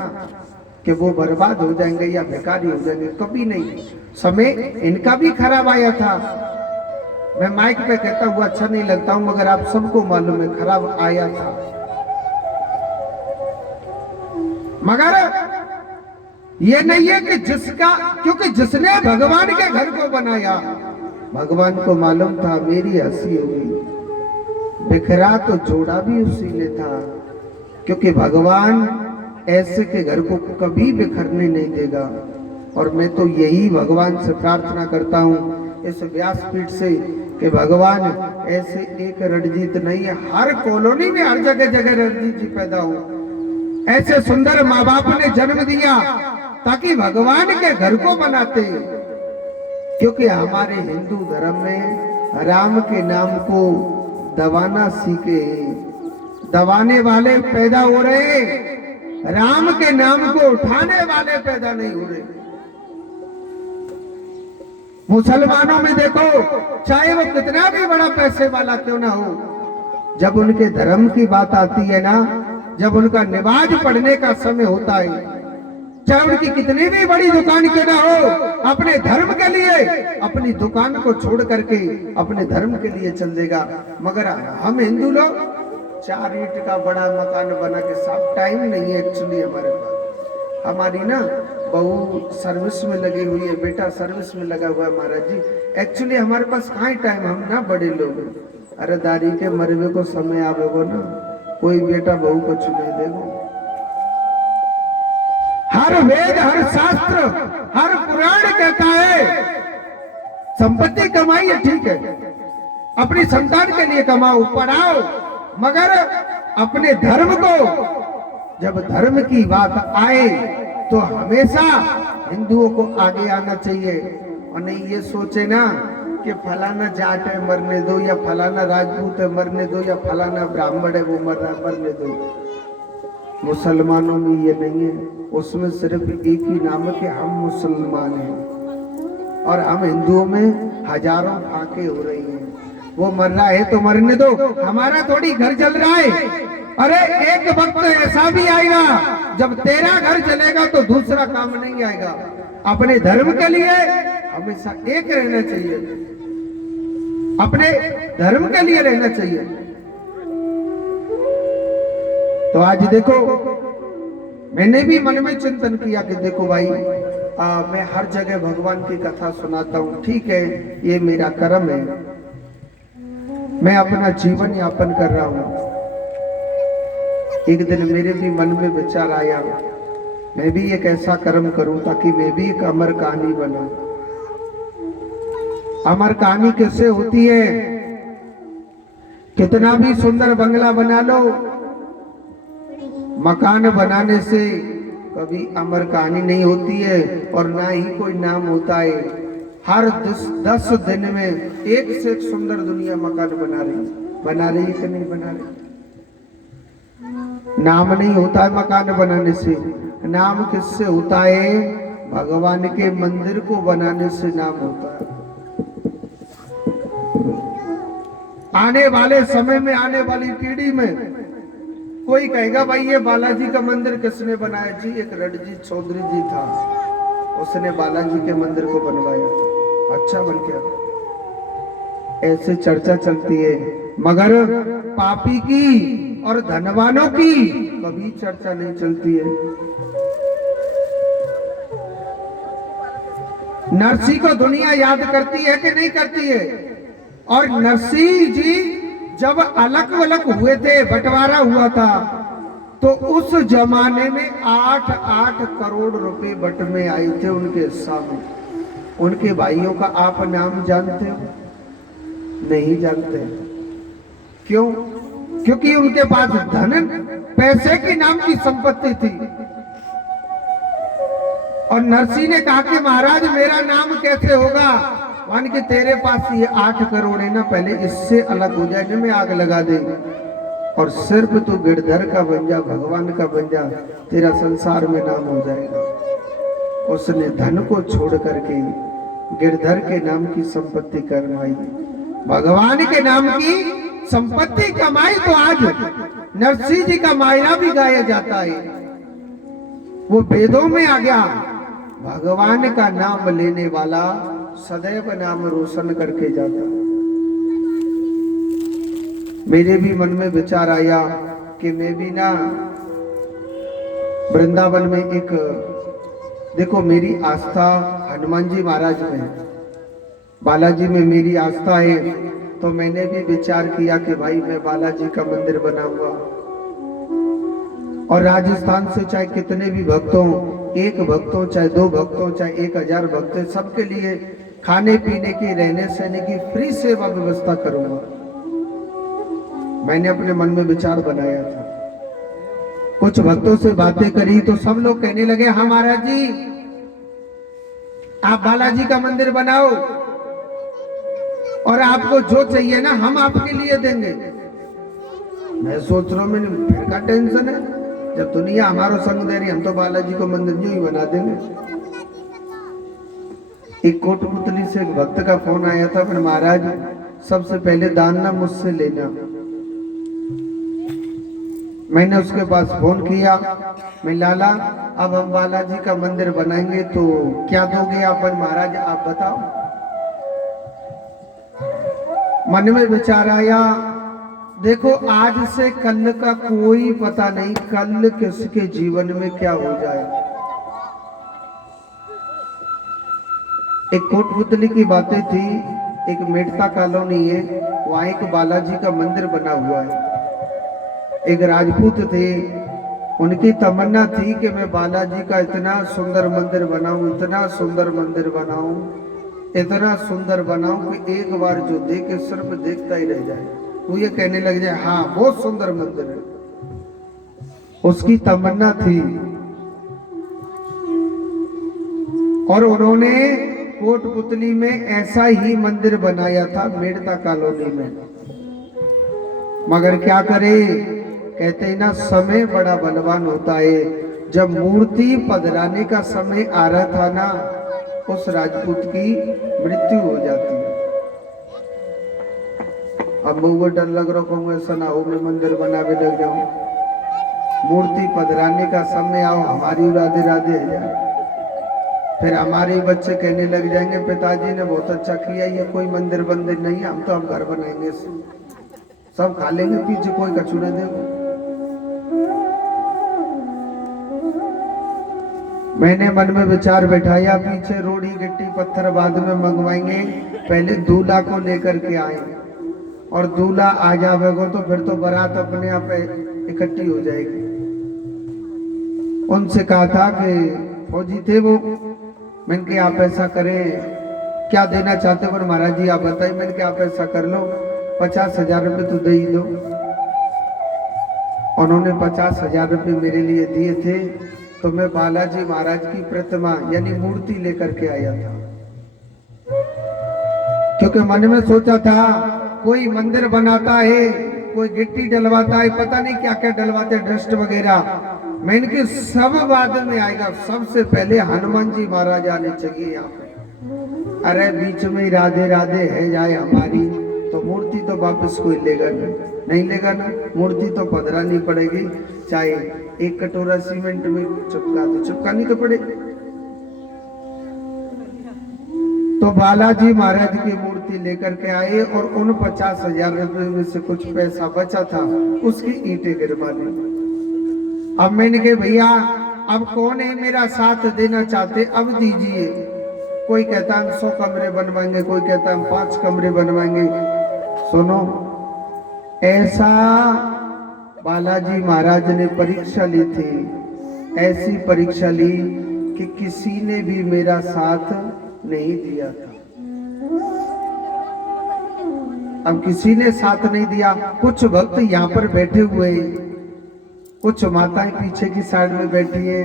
कि वो बर्बाद हो जाएंगे या बेकारी हो जाएंगे, कभी नहीं। समय इनका भी खराब आया था। मैं माइक पे कहता हुआ अच्छा नहीं लगता हूं, मगर आप सबको मालूम है खराब आया था। मगर ये नहीं है कि जिसका, क्योंकि जिसने भगवान के घर को बनाया, भगवान को मालूम था मेरी हंसी होगी, बिखरा तो जोड़ा भी उसी ने था, क्योंकि भगवान ऐसे के घर को कभी बिखरने नहीं देगा। और मैं तो यही भगवान से प्रार्थना करता हूँ इस व्यासपीठ से कि भगवान ऐसे एक रणजीत नहीं है, हर कॉलोनी में हर जगह जगह रणजीत जी पैदा हो। ऐसे सुंदर माँ बाप ने जन्म दिया ताकि भगवान के घर को बनाते, क्योंकि हमारे हिंदू धर्म में राम के नाम को दबाना सीखे, दबाने वाले पैदा हो रहे, राम के नाम को उठाने वाले पैदा नहीं हो रहे। मुसलमानों में देखो, चाहे वो कितना भी बड़ा पैसे वाला क्यों ना हो, जब उनके धर्म की बात आती है ना, जब उनका नमाज पढ़ने का समय होता है, चाहे उनकी कितनी भी बड़ी दुकान क्यों ना हो, अपने धर्म के लिए अपनी दुकान को छोड़ करके अपने धर्म के लिए चल देगा। मगर हम हिंदू लोग 4 ईंट का बड़ा मकान बना के, सब टाइम नहीं है एक्चुअली हमारे पास। हमारी ना बहू सर्विस में लगी हुई है, बेटा सर्विस में लगा हुआ है महाराज जी। एक्चुअली हमारे पास कहाँ टाइम, हम ना बड़े लोग हैं। अरे दारी के मरवे को समय आवेगो ना, कोई बेटा बहू को चुने देगो। हर वेद, हर शास्त्र, हर पुराण कहता है संपत्ति कमाई है, ठीक है, अपनी संतान के लिए कमाओ, पढ़ाओ, मगर अपने धर्म को, जब धर्म की बात आए तो हमेशा हिंदुओं को आगे आना चाहिए, और नहीं ये सोचे ना कि फलाना जाट है मरने दो, या फलाना राजपूत है मरने दो, या फलाना ब्राह्मण है वो मरने दो। मुसलमानों में ये नहीं है, उसमें सिर्फ एक ही नाम है कि हम मुसलमान हैं, और हम हिंदुओं में हजारों फाके हो रही हैं। वो मर रहा है तो मरने दो, हमारा थोड़ी घर जल रहा है। अरे एक वक्त ऐसा भी आएगा जब तेरा घर जलेगा तो दूसरा काम नहीं आएगा। अपने धर्म के लिए हमेशा एक रहना चाहिए, अपने धर्म के लिए रहना चाहिए। तो आज देखो, मैंने भी मन में चिंतन किया कि देखो भाई, मैं हर जगह भगवान की कथा सुनाता हूँ, ठीक है, ये मेरा कर्म है, मैं अपना जीवन यापन कर रहा हूँ। एक दिन मेरे भी मन में विचार आया, मैं भी एक ऐसा कर्म करूं ताकि मैं भी एक अमर कहानी बनाऊं। अमर कहानी किससे होती है? कितना भी सुंदर बंगला बना लो, मकान बनाने से कभी अमर कहानी नहीं होती है, और ना ही कोई नाम होता है। हर 10 दिन में एक से एक सुंदर दुनिया मकान बना रही है कि नहीं बना रही? नाम नहीं होता है मकान बनाने से, नाम किससे होता है? भगवान के मंदिर को बनाने से नाम होता है। आने वाले समय में, आने वाली पीढ़ी में कोई कहेगा भाई ये बालाजी का मंदिर किसने बनाया? जी एक रणजीत चौधरी जी था, उसने बालाजी के मंदिर को बनवाया था, अच्छा बन गया। ऐसे चर्चा चलती है, मगर पापी की और धनवानों की कभी चर्चा नहीं चलती है। नरसिंह को दुनिया याद करती है कि नहीं करती है? और नरसिंह जी जब अलग अलग हुए थे, बंटवारा हुआ था, तो उस जमाने में 8-8 करोड़ रुपए बट में आए थे उनके हिस्सा में। उनके भाइयों का आप नाम जानते हो? नहीं जानते। क्यों? क्योंकि उनके पास धन, पैसे की नाम की संपत्ति थी। और नरसिंह ने कहा कि महाराज मेरा नाम कैसे होगा? मान के तेरे पास ये 8 करोड़ है ना, पहले इससे अलग हो जाए, मैं आग लगा दे, और सिर्फ तू गिरधर का बन जा, भगवान का बन जा, तेरा संसार में नाम हो जाएगा। उसने धन को छोड़ करके गिरधर के नाम की संपत्ति करवाई, भगवान के नाम की संपत्ति कमाई। तो आज नरसिंह जी का मायरा भी गाया जाता है, वो वेदों में आ गया। भगवान का नाम लेने वाला सदैव नाम रोशन करके जाता। मेरे भी मन में विचार आया कि मैं भी ना वृंदावन में एक, देखो मेरी आस्था हनुमान जी महाराज में है, बालाजी में मेरी आस्था है, तो मैंने भी विचार किया कि भाई मैं बालाजी का मंदिर बनाऊंगा। और राजस्थान से चाहे कितने भी भक्त हों, एक भक्त हो चाहे 2 भक्त हो चाहे 1000 भक्त हो, सबके लिए खाने पीने की रहने सहने की फ्री सेवा व्यवस्था करूंगा। मैंने अपने मन में विचार बनाया था। कुछ भक्तों से बातें करी तो सब लोग कहने लगे, हाँ महाराज जी आप बालाजी का मंदिर बनाओ और आपको जो चाहिए ना हम आपके लिए देंगे। मैं सोच रहा हूं मैंने फिर का टेंशन है, जब दुनिया हमारा संग दे रही हम तो बालाजी को मंदिर यूं ही बना देंगे। एक कोटपुतली से एक भक्त का फोन आया था, फिर महाराज सबसे पहले दान ना मुझसे लेना। मैंने उसके पास फोन किया, मैं लाला अब हम बालाजी का मंदिर बनाएंगे तो क्या दोगे आप? महाराज आप बताओ। मन में विचार आया, देखो आज से कल का कोई पता नहीं, कल किसके जीवन में क्या हो जाए। एक कोटपुतली की बातें थी, एक मेड़ता कॉलोनी है, वहां एक बालाजी का मंदिर बना हुआ है। एक राजपूत थे, उनकी तमन्ना थी कि मैं बालाजी का इतना सुंदर मंदिर बनाऊं, इतना सुंदर मंदिर बनाऊं, इतना सुंदर बनाऊं कि एक बार जो देखे सिर्फ देखता ही रह जाए, वो ये कहने लग जाए हाँ बहुत सुंदर मंदिर है। उसकी तमन्ना थी और उन्होंने कोटपुतली में ऐसा ही मंदिर बनाया था, मेड़ता कॉलोनी में। मगर क्या करे, कहते हैं ना समय बड़ा बलवान होता है। जब मूर्ति पधराने का समय आ रहा था ना, उस राजपूत की मृत्यु हो जाती है। अब मुझे डर लग रहा हूँ ऐसा ना हो मैं मंदिर बनावे लग जाऊं, मूर्ति पधराने का समय आओ हमारी राधे राधे है जाए, फिर हमारे बच्चे कहने लग जाएंगे पिताजी ने बहुत अच्छा किया, ये कोई मंदिर बंदिर नहीं, हम तो अब घर बनाएंगे, सब खा लेंगे पीछे कोई कछु न देगा। मैंने मन में विचार बैठाया, पीछे रोड़ी गिट्टी पत्थर बाद में मंगवाएंगे, पहले दूल्हा को लेकर के आए और दूल्हा आ जाएगा तो फिर तो बारात अपने आप इकट्ठी हो जाएगी। उनसे कहा था कि फौजी थे वो, मैंने कहा आप ऐसा करें, क्या देना चाहते हो? महाराज जी आप बताइए। मैंने कहा आप ऐसा कर लो 50,000 रुपये तो दे ही दो। उन्होंने 50,000 रुपये मेरे लिए दिए थे, तो मैं बालाजी महाराज की प्रतिमा यानी मूर्ति लेकर के आया था। क्योंकि मन में सोचा था कोई मंदिर बनाता है, कोई गिट्टी डलवाता है, पता नहीं क्या क्या डलवाते हैं, डस्ट वगैरह। मैंने कि सब बाद में आएगा, सबसे पहले हनुमान जी महाराज आने चाहिए यहाँ पे। अरे बीच में राधे राधे है जाए हमारी, तो मूर्ति तो वापस कोई लेगा नहीं लेगा ना, मूर्ति तो पधरानी पड़ेगी, चाहे 1 कटोरा सीमेंट में चिपका तो चिपकानी तो पड़ेगी। तो बालाजी महाराज की मूर्ति लेकर के आए और उन 50,000 रुपये में से कुछ पैसा बचा था उसकी ईंटें गिरवा ली। अब मैंने कहा भैया अब कौन है मेरा साथ देना चाहते, अब दीजिए। कोई कहता हम 100 कमरे बनवाएंगे, कोई कहता हम 5 कमरे बनवाएंगे। सुनो, ऐसा बालाजी महाराज ने परीक्षा ली थी, ऐसी परीक्षा ली कि किसी ने भी मेरा साथ नहीं दिया था। अब किसी ने साथ नहीं दिया। कुछ भक्त यहाँ पर बैठे हुए, कुछ माताएं पीछे की साइड में बैठी है,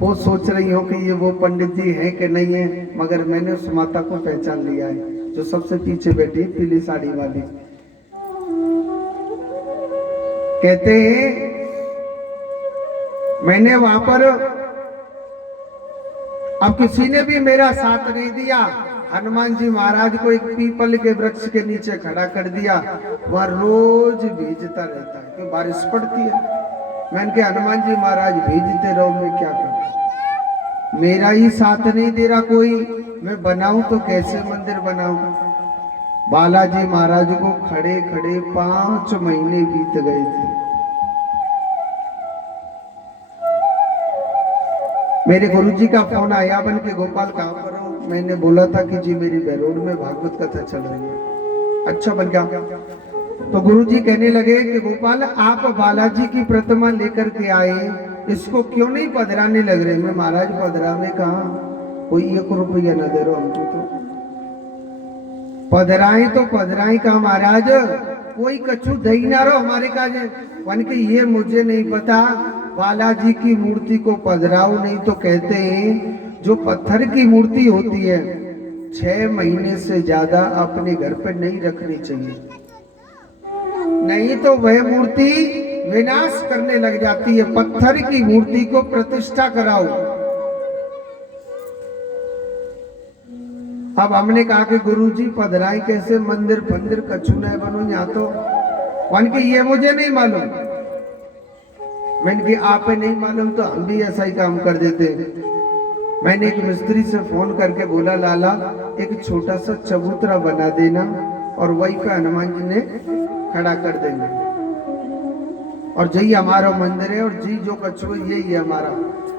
वो सोच रही हो कि ये वो पंडित जी है कि नहीं है, मगर मैंने उस माता को पहचान लिया है जो सबसे पीछे बैठी है, पीली साड़ी वाली। कहते हैं मैंने वहां पर, अब किसी ने भी मेरा साथ नहीं दिया। हनुमान जी महाराज को एक पीपल के वृक्ष के नीचे खड़ा कर दिया, वह रोज भीजता रहता है क्योंकि बारिश पड़ती है। मैंने कहा हनुमान जी महाराज भीजते रहो, मैं क्या करूं, मेरा ही साथ नहीं दे रहा कोई, मैं बनाऊं तो कैसे मंदिर बनाऊं। बालाजी महाराज को खड़े खड़े 5 महीने बीत गए थे। मेरे गुरुजी का फोन आया, बन के गोपाल कहाँ पर हो? मैंने बोला था कि जी मेरी बहरोड में भागवत कथा चल रही है। अच्छा बन गया। तो गुरुजी कहने लगे कि गोपाल आप बालाजी की प्रतिमा लेकर के आए, इसको क्यों नहीं पधराने लग रहे? मैं महाराज पधरावे कहा, कोई 1 रुपया न दे रहा हमको, तो पधराए तो पधराए का महाराज, कोई कछु दही ना रहो हमारे काजे। वन के ये मुझे नहीं पता, बालाजी की मूर्ति को पधराओ, नहीं तो कहते हैं जो पत्थर की मूर्ति होती है 6 महीने से ज्यादा अपने घर पर नहीं रखनी चाहिए, नहीं तो वह मूर्ति विनाश करने लग जाती है। पत्थर की मूर्ति को प्रतिष्ठा कराओ। अब हमने कहा कि गुरुजी पधराई कैसे, मंदिर फंदिर कछु न बनो यहाँ तो। वन की ये मुझे नहीं मालूम। मैंने कि आप नहीं मालूम तो हम भी ऐसा ही काम कर देते। मैंने एक मिस्त्री से फोन करके बोला, लाला एक छोटा सा चबूतरा बना देना और वही पे हनुमान जी ने खड़ा कर देंगे, और यही हमारा मंदिर है, और जी जो कछु यही है हमारा।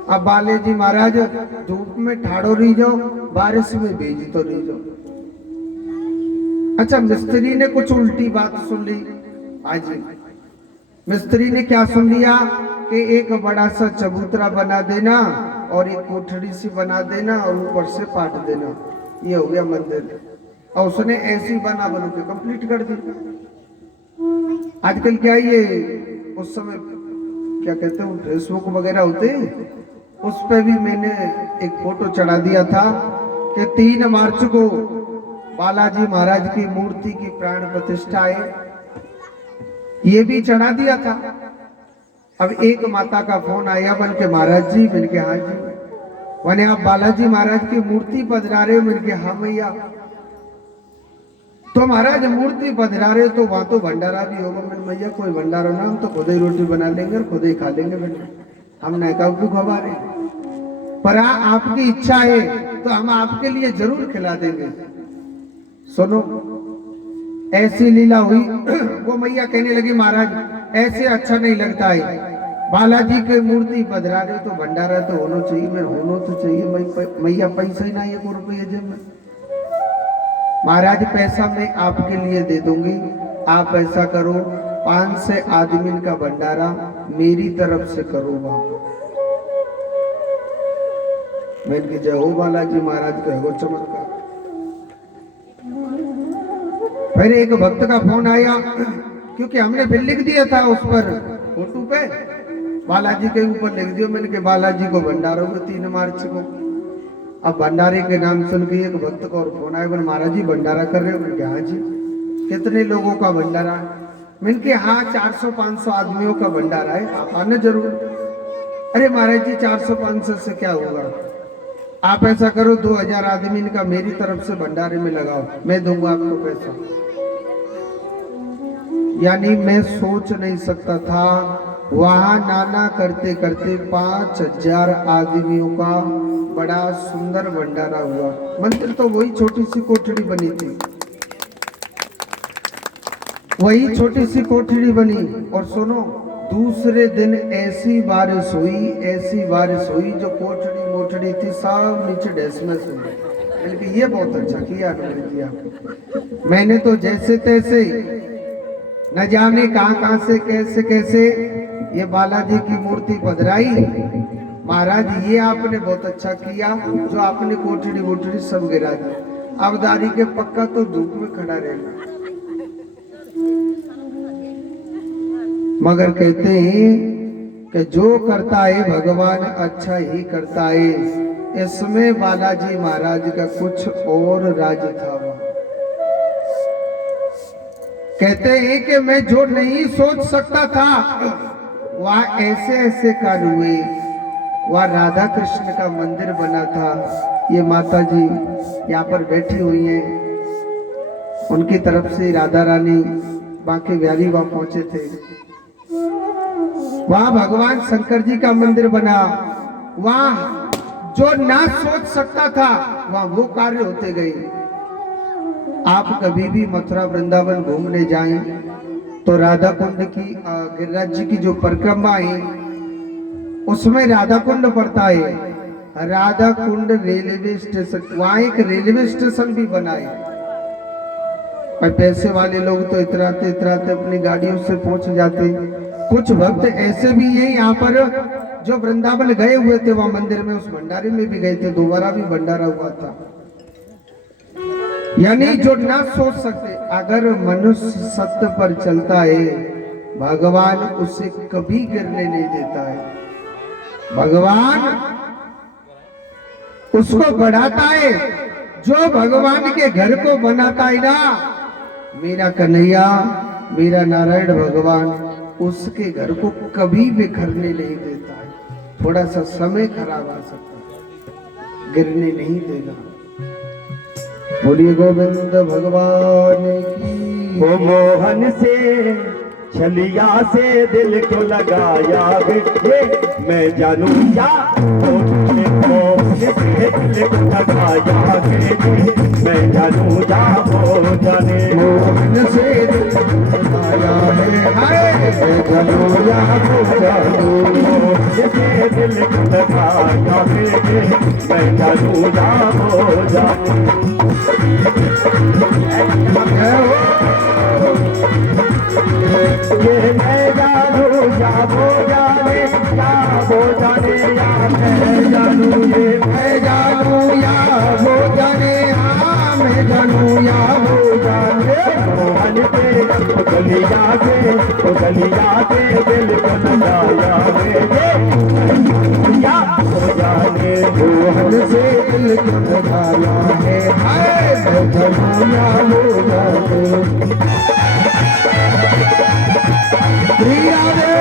अब बाले जी महाराज धूप में ठाड़ो रही जाओ, बारिश में भीज तो रही जाओ। अच्छा, मिस्त्री ने कुछ उल्टी बात सुन ली। आज मिस्त्री ने क्या सुन लिया कि एक बड़ा सा चबूतरा बना देना और एक कोठड़ी सी बना देना और ऊपर से पाट देना, ये हो गया मंदिर। और उसने ऐसी बना बनू के कंप्लीट कर दी। आजकल क्या ये उस समय क्या कहते हैं फेसबुक वगैरह होते, उस पे भी मैंने एक फोटो चढ़ा दिया था कि 3 मार्च को बालाजी महाराज की मूर्ति की प्राण प्रतिष्ठा है, ये भी चढ़ा दिया था। अब एक माता का फोन आया, बन के महाराज जी, मैंने कहा हाँ जी। मैंने आप बालाजी महाराज की मूर्ति पधरा रहे हो? मैंने कहा हाँ मैया। तो महाराज मूर्ति पधरा रहे हो तो वहां तो भंडारा भी होगा? मैंने भैया कोई भंडारा ना, हम तो खुद ही रोटी बना लेंगे और खुद ही खा लेंगे, हम नहीं कहू खबा रहे, पर आपकी इच्छा है तो हम आपके लिए जरूर खिला देंगे। सुनो, ऐसी लीला हुई। वो मैया कहने लगी महाराज ऐसे अच्छा नहीं लगता है, बालाजी की मूर्ति पधरा रहे तो भंडारा तो होना चाहिए। मैं होना तो चाहिए मैया, पैसा ही ना 1 रुपया जेब में। महाराज पैसा मैं आपके लिए दे दूंगी, आप ऐसा करो 5 से आदमी का भंडारा मेरी तरफ से करूंगा। मैंने की जय हो बालाजी महाराज का हो चमत्कार। फिर एक भक्त का फोन आया, क्योंकि हमने फिर लिख दिया था उस पर फोटो पे बालाजी के ऊपर लिख दिया। मैंने के बालाजी को भंडारा होगा 3 मार्च को। अब भंडारे के नाम सुन के एक भक्त को और फोन आया, बोले महाराज जी भंडारा कर रहे हो? मैंने कहा हाँ जी। कितने लोगों का भंडारा? मैंने कहा हाँ 400-500 आदमियों का भंडारा है, आप आना जरूर। अरे महाराज जी 400-500 से क्या होगा, आप ऐसा करो 2000 आदमी का मेरी तरफ से भंडारे में लगाओ, मैं दूंगा आपको पैसा। यानी मैं सोच नहीं सकता था, वहां नाना करते करते 5000 आदमियों का बड़ा सुंदर भंडारा हुआ। मंदिर तो वही छोटी सी कोठड़ी बनी थी, वही छोटी सी कोठड़ी बनी। और सुनो, दूसरे दिन ऐसी बारिश हुई जो कोठड़ी मोठड़ी थी सब नीचे ढेसमस हुई। ये बहुत अच्छा किया आप। मैंने तो जैसे तैसे न जाने कहां से कैसे ये बालाजी की मूर्ति पधराई। महाराज ये आपने बहुत अच्छा किया जो आपने कोठड़ी वोठड़ी सब गिरा दी। अवधारी के पक्का तो धूप में खड़ा रहना। मगर कहते हैं कि जो करता है भगवान अच्छा ही करता है। इसमें बालाजी महाराज का कुछ और राज था। कहते हैं कि मैं जो नहीं सोच सकता था वह ऐसे कार्य हुए। वह राधा कृष्ण का मंदिर बना था। ये माता जी यहाँ पर बैठी हुई हैं, उनकी तरफ से राधा रानी बांके बिहारी वहां पहुंचे थे। वहां भगवान शंकर जी का मंदिर बना। वहां जो ना सोच सकता था वहां वो कार्य होते गए। आप कभी भी मथुरा वृंदावन घूमने जाएं तो राधा कुंड की गिरिराज जी की जो परिक्रमा है उसमें राधा कुंड पड़ता है। राधा कुंड रेलवे स्टेशन, वहां एक रेलवे स्टेशन भी बना है। और पैसे वाले लोग तो इतराते इतराते अपनी गाड़ियों से पहुंच जाते। कुछ भक्त ऐसे भी हैं यहाँ पर जो वृंदावन गए हुए थे, वहां मंदिर में उस भंडारे में भी गए थे, दोबारा भी भंडारा हुआ था। यानी जो ना सोच सकते, अगर मनुष्य सत्य पर चलता है भगवान उसे कभी गिरने नहीं देता है। भगवान उसको बढ़ाता है जो भगवान के घर को बनाता है ना। मेरा कन्हैया, मेरा नारायण भगवान उसके घर को कभी बिखरने नहीं देता है। थोड़ा सा समय खराब आ सकता है, गिरने नहीं देगा। बोलिए गोविंद भगवान की। वो मोहन से छलिया से दिल को लगाया ये मैं जानू क्या मोहन से दिल को लगाया मैं जानू जा वो जाने मोहन से दिल लगाया है, हाय मैं जानू या वो जानू। मोहन से दिल को लगाया मैं जानू जा वो जाने। ये मैं जानू या वो जाने या वो जाने या मैं जानू ये मैं जानू या वो जाने, हाँ मैं जानू या वो जाने। मोहन के गलिया से दिल को लगाया या वो जाने मोहन से दिल को लगाया है, हाय मैं जानू या वो जाने। प्रिया रे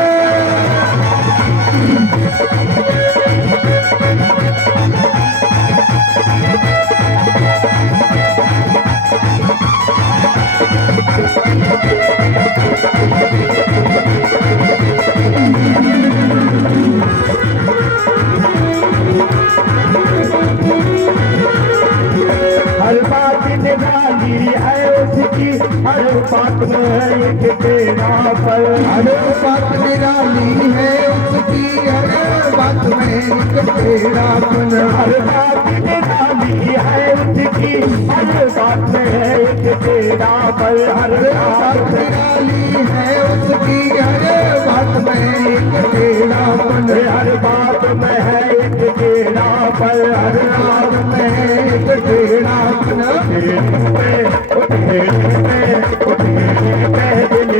हर बात निराली है उसकी, हर बात में एक तेरा पर। हर बात निराली है उसकी, हर बात में एक तेरापन। हर बात निराली है उसकी, हर बात में एक तेरा पर। हर बात बात निराली है उसकी, हर बात में एक तेरापन। हर बात में है एक तेरा पर। हर बात में एक तेरापन। दिल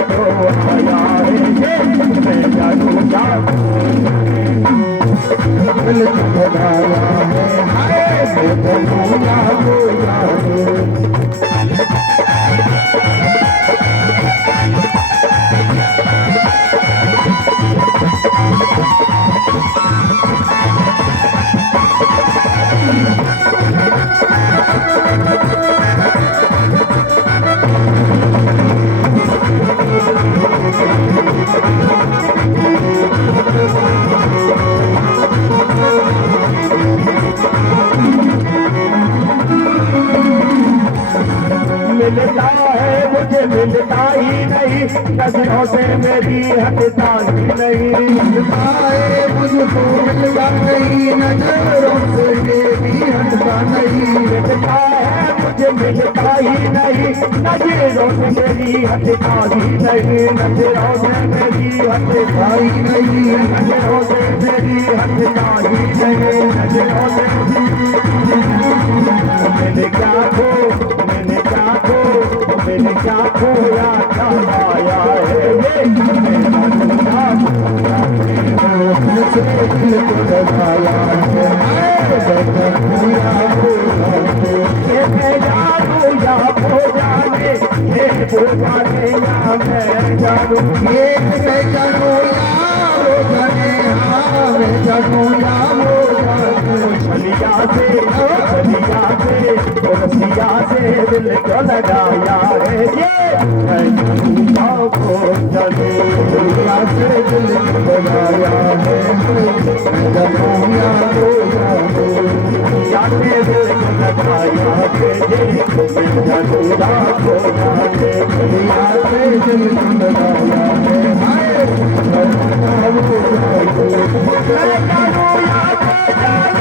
को आया है मैं जानू जा दिल को लगाया है, हाय मैं जानू या वो जाने। मिलता है मुझे मिलता ही नहीं, नजरों से मेरी हटता ही नहीं। मिलता है मुझको मिलता नहीं, नजरों से मेरी हटता नहीं। मिलता है मुझे मिलता ही नहीं, नजरों से मेरी हटता ही नहीं। नजरों से मेरी हटता ही नहीं, नजरों से मेरी हटता ही नहीं। नजरों से मैंने क्या खो मैंने क्या खोया क्या पाया है ये मैं मोहन से दिल को लगाया है, हाय मैं जानू या वो जाने। ये मैं जानू या वो जाने ये वो जाने या मैं जानू ये मैं जानू या वो जाने, हाँ मैं जानू या वो जाने। छलिया से दिल को लगाया है ये मैं जानू या वो जाने। दुनिया से दिल को लगाया है, मैं जानू या वो जाने। जाने दिल को लगाया है ये मैं जानू या वो जाने। दुनिया से दिल को लगाया है, हाय मैं जानू या वो जाने। मैं जानू या वो जाने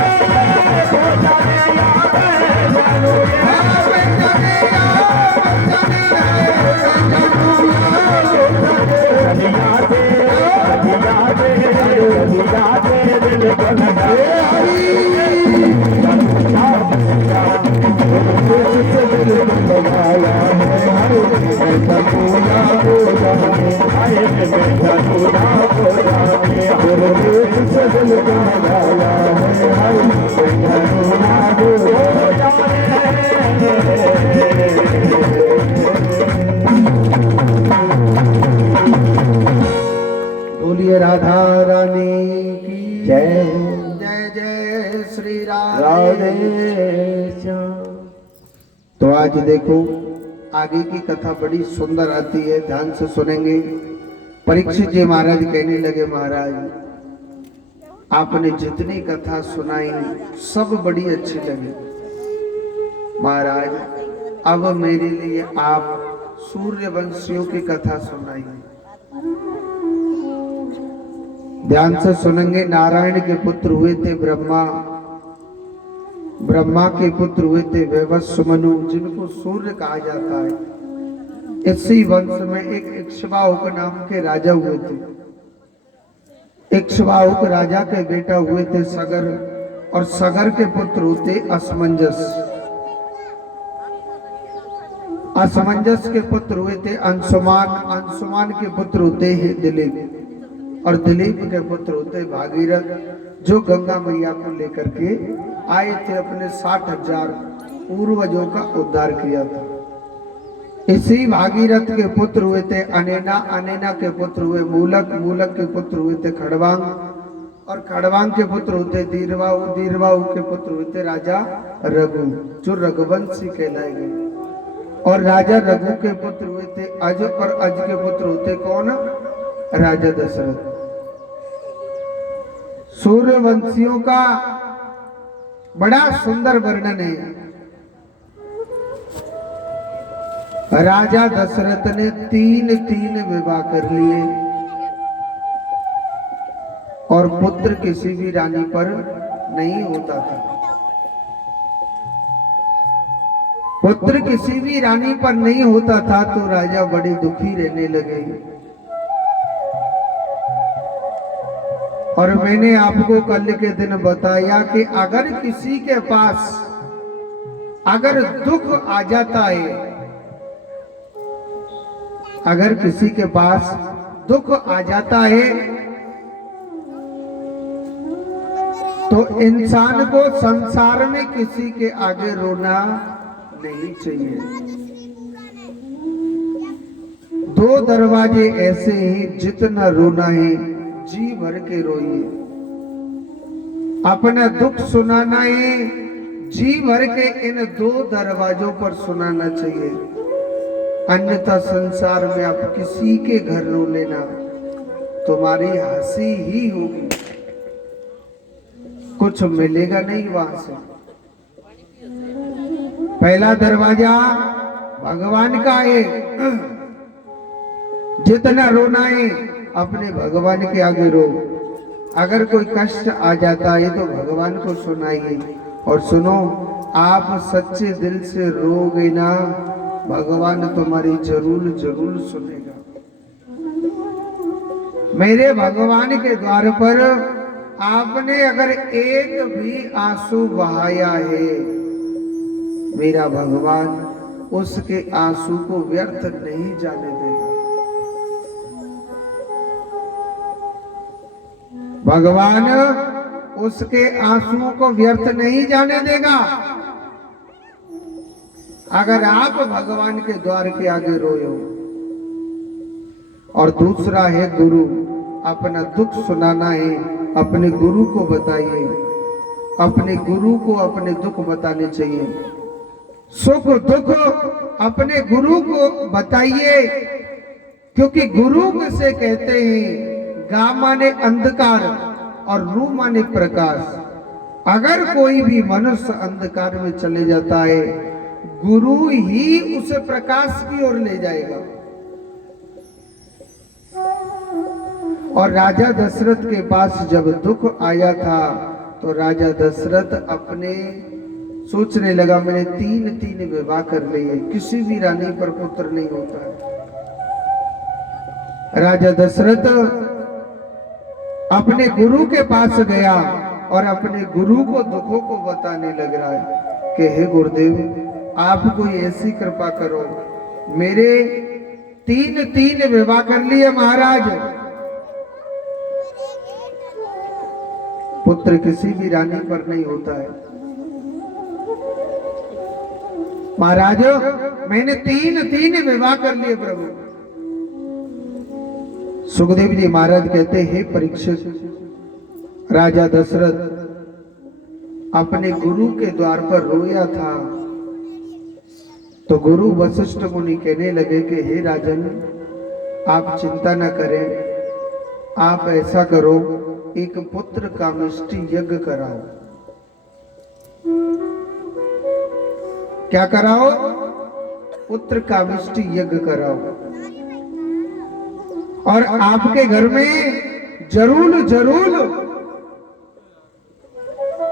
वो जाने या मैं जानू हाँ मैं जाने या वो जाने। नाग हो बोलिए राधा रानी की जय। जय जय श्री राधे राधे श्याम। तो आज देखो आगे की कथा बड़ी सुंदर आती है, ध्यान से सुनेंगे। परीक्षित जी महाराज कहने लगे, महाराज आपने जितनी कथा सुनाई सब बड़ी अच्छी लगी। महाराज अब मेरे लिए आप सूर्यवंशियों की कथा सुनाई। ध्यान से सुनेंगे। नारायण के पुत्र हुए थे ब्रह्मा, ब्रह्मा के पुत्र हुए थे वैवस्व मनु, जिनको सूर्य कहा जाता है। इसी वंश में एक इक्ष्वाकुक नाम के राजा हुए थे। इक्ष्वाकुक राजा के बेटा हुए थे सगर, और सगर के पुत्र होते असमंजस। असमंजस के पुत्र हुए थे अंशुमान, अंशुमान के पुत्र होते हैं दिलीप, और दिलीप के पुत्र होते भागीरथ, जो गंगा मैया को लेकर के आए थे, अपने 60,000 पूर्वजों का उद्धार किया था। इसी भागीरथ के पुत्र हुए थे अनेना, अनेना के पुत्र हुए मूलक, मूलक के पुत्र हुए थे खड़वांग, और खड़वांग के पुत्र होते दीर्वाऊ, दीर्वाऊ के पुत्र हुए थे राजा रघु, जो रघुवंशी कहलाए गए। और राजा रघु के पुत्र हुए थे अज, और अज के पुत्र होते कौन? राजा दशरथ। सूर्यवंशियों का बड़ा सुंदर वर्णन है। राजा दशरथ ने तीन विवाह कर लिए, और पुत्र किसी भी रानी पर नहीं होता था। पुत्र किसी भी रानी पर नहीं होता था, तो राजा बड़े दुखी रहने लगे। और मैंने आपको कल के दिन बताया कि अगर किसी के पास अगर दुख आ जाता है, अगर किसी के पास दुख आ जाता है, तो इंसान को संसार में किसी के आगे रोना नहीं चाहिए। दो दरवाजे ऐसे हैं, जितना रोना है जी भर के रोइए। अपना दुख सुनाना है, जी भर के इन दो दरवाजों पर सुनाना चाहिए। अन्यथा संसार में आप किसी के घर रो लेना, तुम्हारी हंसी ही होगी, कुछ मिलेगा नहीं वहां से। पहला दरवाजा भगवान का है। जितना रोना है अपने भगवान के आगे रो। अगर कोई कष्ट आ जाता है तो भगवान को सुनाइए। और सुनो, आप सच्चे दिल से रोगे ना, भगवान तुम्हारी जरूर जरूर सुनेगा। मेरे भगवान के द्वार पर आपने अगर एक भी आंसू बहाया है, मेरा भगवान उसके आंसू को व्यर्थ नहीं जाने देगा। भगवान उसके आंसुओं को व्यर्थ नहीं जाने देगा। अगर आप भगवान के द्वार के आगे रोए हो। और दूसरा है गुरु, अपना दुख सुनाना है, अपने गुरु को बताइए। अपने गुरु को अपने दुख बताने चाहिए। सुख दुख अपने गुरु को बताइए, क्योंकि गुरु से कहते हैं गा माने अंधकार और रू माने प्रकाश। अगर कोई भी मनुष्य अंधकार में चले जाता है, गुरु ही उसे प्रकाश की ओर ले जाएगा। और राजा दशरथ के पास जब दुख आया था, तो राजा दशरथ अपने सोचने लगा, मैंने तीन विवाह कर लिए, किसी भी रानी पर पुत्र नहीं होता है। राजा दशरथ अपने गुरु के पास गया और अपने गुरु को दुखों को बताने लग रहा है कि हे गुरुदेव, आप कोई ऐसी कृपा करो, मेरे तीन विवाह कर लिए महाराज, पुत्र किसी भी रानी पर नहीं होता है। महाराज मैंने तीन विवाह कर लिए प्रभु। सुखदेव जी महाराज कहते हे परीक्षित, राजा दशरथ अपने गुरु के द्वार पर रोया था तो गुरु वशिष्ठ मुनि कहने लगे कि हे राजन, आप चिंता न करें, आप ऐसा करो, एक पुत्र का मिष्टि यज्ञ कराओ। क्या कराओ? पुत्र का मिष्टि यज्ञ कराओ, और आपके घर में जरूर जरूर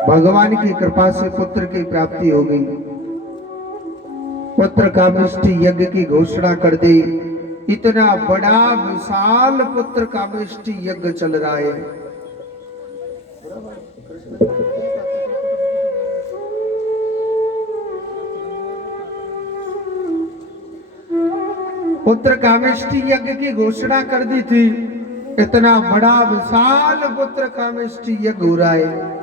भगवान की कृपा से पुत्र की प्राप्ति होगी। पुत्र का मिष्टि यज्ञ की घोषणा कर दी। इतना बड़ा विशाल पुत्र का मिष्टि यज्ञ चल रहा है। पुत्र कामेष्टि यज्ञ की घोषणा कर दी थी। इतना बड़ा विशाल पुत्र कामेष्टि यज्ञ हो रहा है।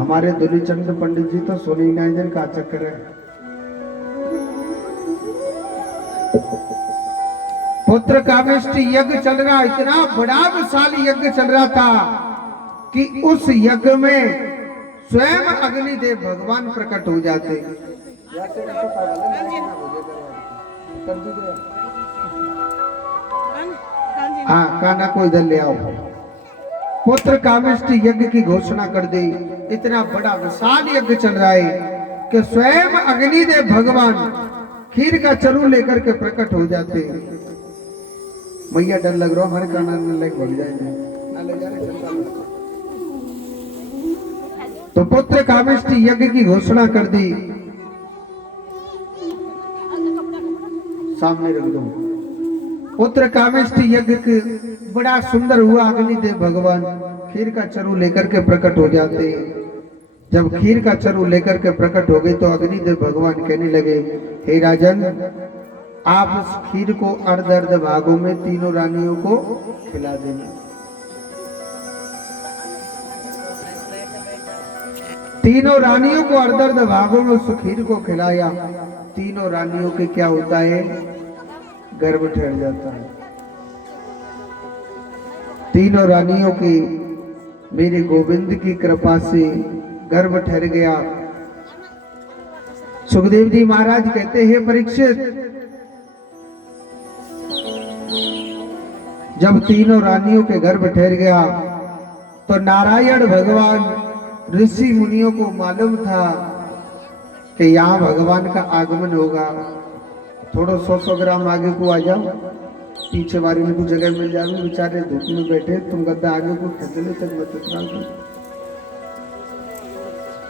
हमारे दुलीचंद पंडित जी तो सोनी नाइजर का चक्कर है। पुत्र कामेष्टि यज्ञ चल रहा, इतना बड़ा विशाल यज्ञ चल रहा था कि उस यज्ञ में स्वयं अग्निदेव भगवान प्रकट हो जाते। हाँ, काना को इधर ले आओ। पुत्र कामेष्टि यज्ञ की घोषणा कर दी। इतना बड़ा विशाल यज्ञ चल रहा है कि स्वयं अग्निदेव भगवान खीर का चरू लेकर के प्रकट हो जाते। मैया डर लग रहा, हमारे काना में लग भग जाएंगे ना, लग जा रहे। तो पुत्र कामेष्टि यज्ञ की घोषणा कर दी। सामने रख दो। पुत्र कामेष्टि यज्ञ के बड़ा सुंदर हुआ। अग्निदेव भगवान खीर का चरू लेकर के प्रकट हो जाते। जब खीर का चरू लेकर के प्रकट हो गई तो अग्निदेव भगवान कहने लगे, हे राजन, आप इस खीर को अर्ध अर्ध भागों में तीनों रानियों को खिला देना। तीनों रानियों को अर्ध अर्ध भागों में उस खीर को खिलाया। तीनों रानियों के क्या होता है? गर्भ ठहर जाता है। तीनों रानियों की मेरे गोविंद की कृपा से गर्भ ठहर गया। सुखदेव जी महाराज कहते हैं, परीक्षित, जब तीनों रानियों के गर्भ ठहर गया तो नारायण भगवान ऋषि मुनियों को मालूम था कि यहाँ भगवान का आगमन होगा। थोड़ा 100 ग्राम आगे को आ जाओ, पीछे वाले में कुछ जगह मिल जाएगी। बेचारे धूप में बैठे, तुम गद्दा आगे को खींच लो तक मत उतरा दो,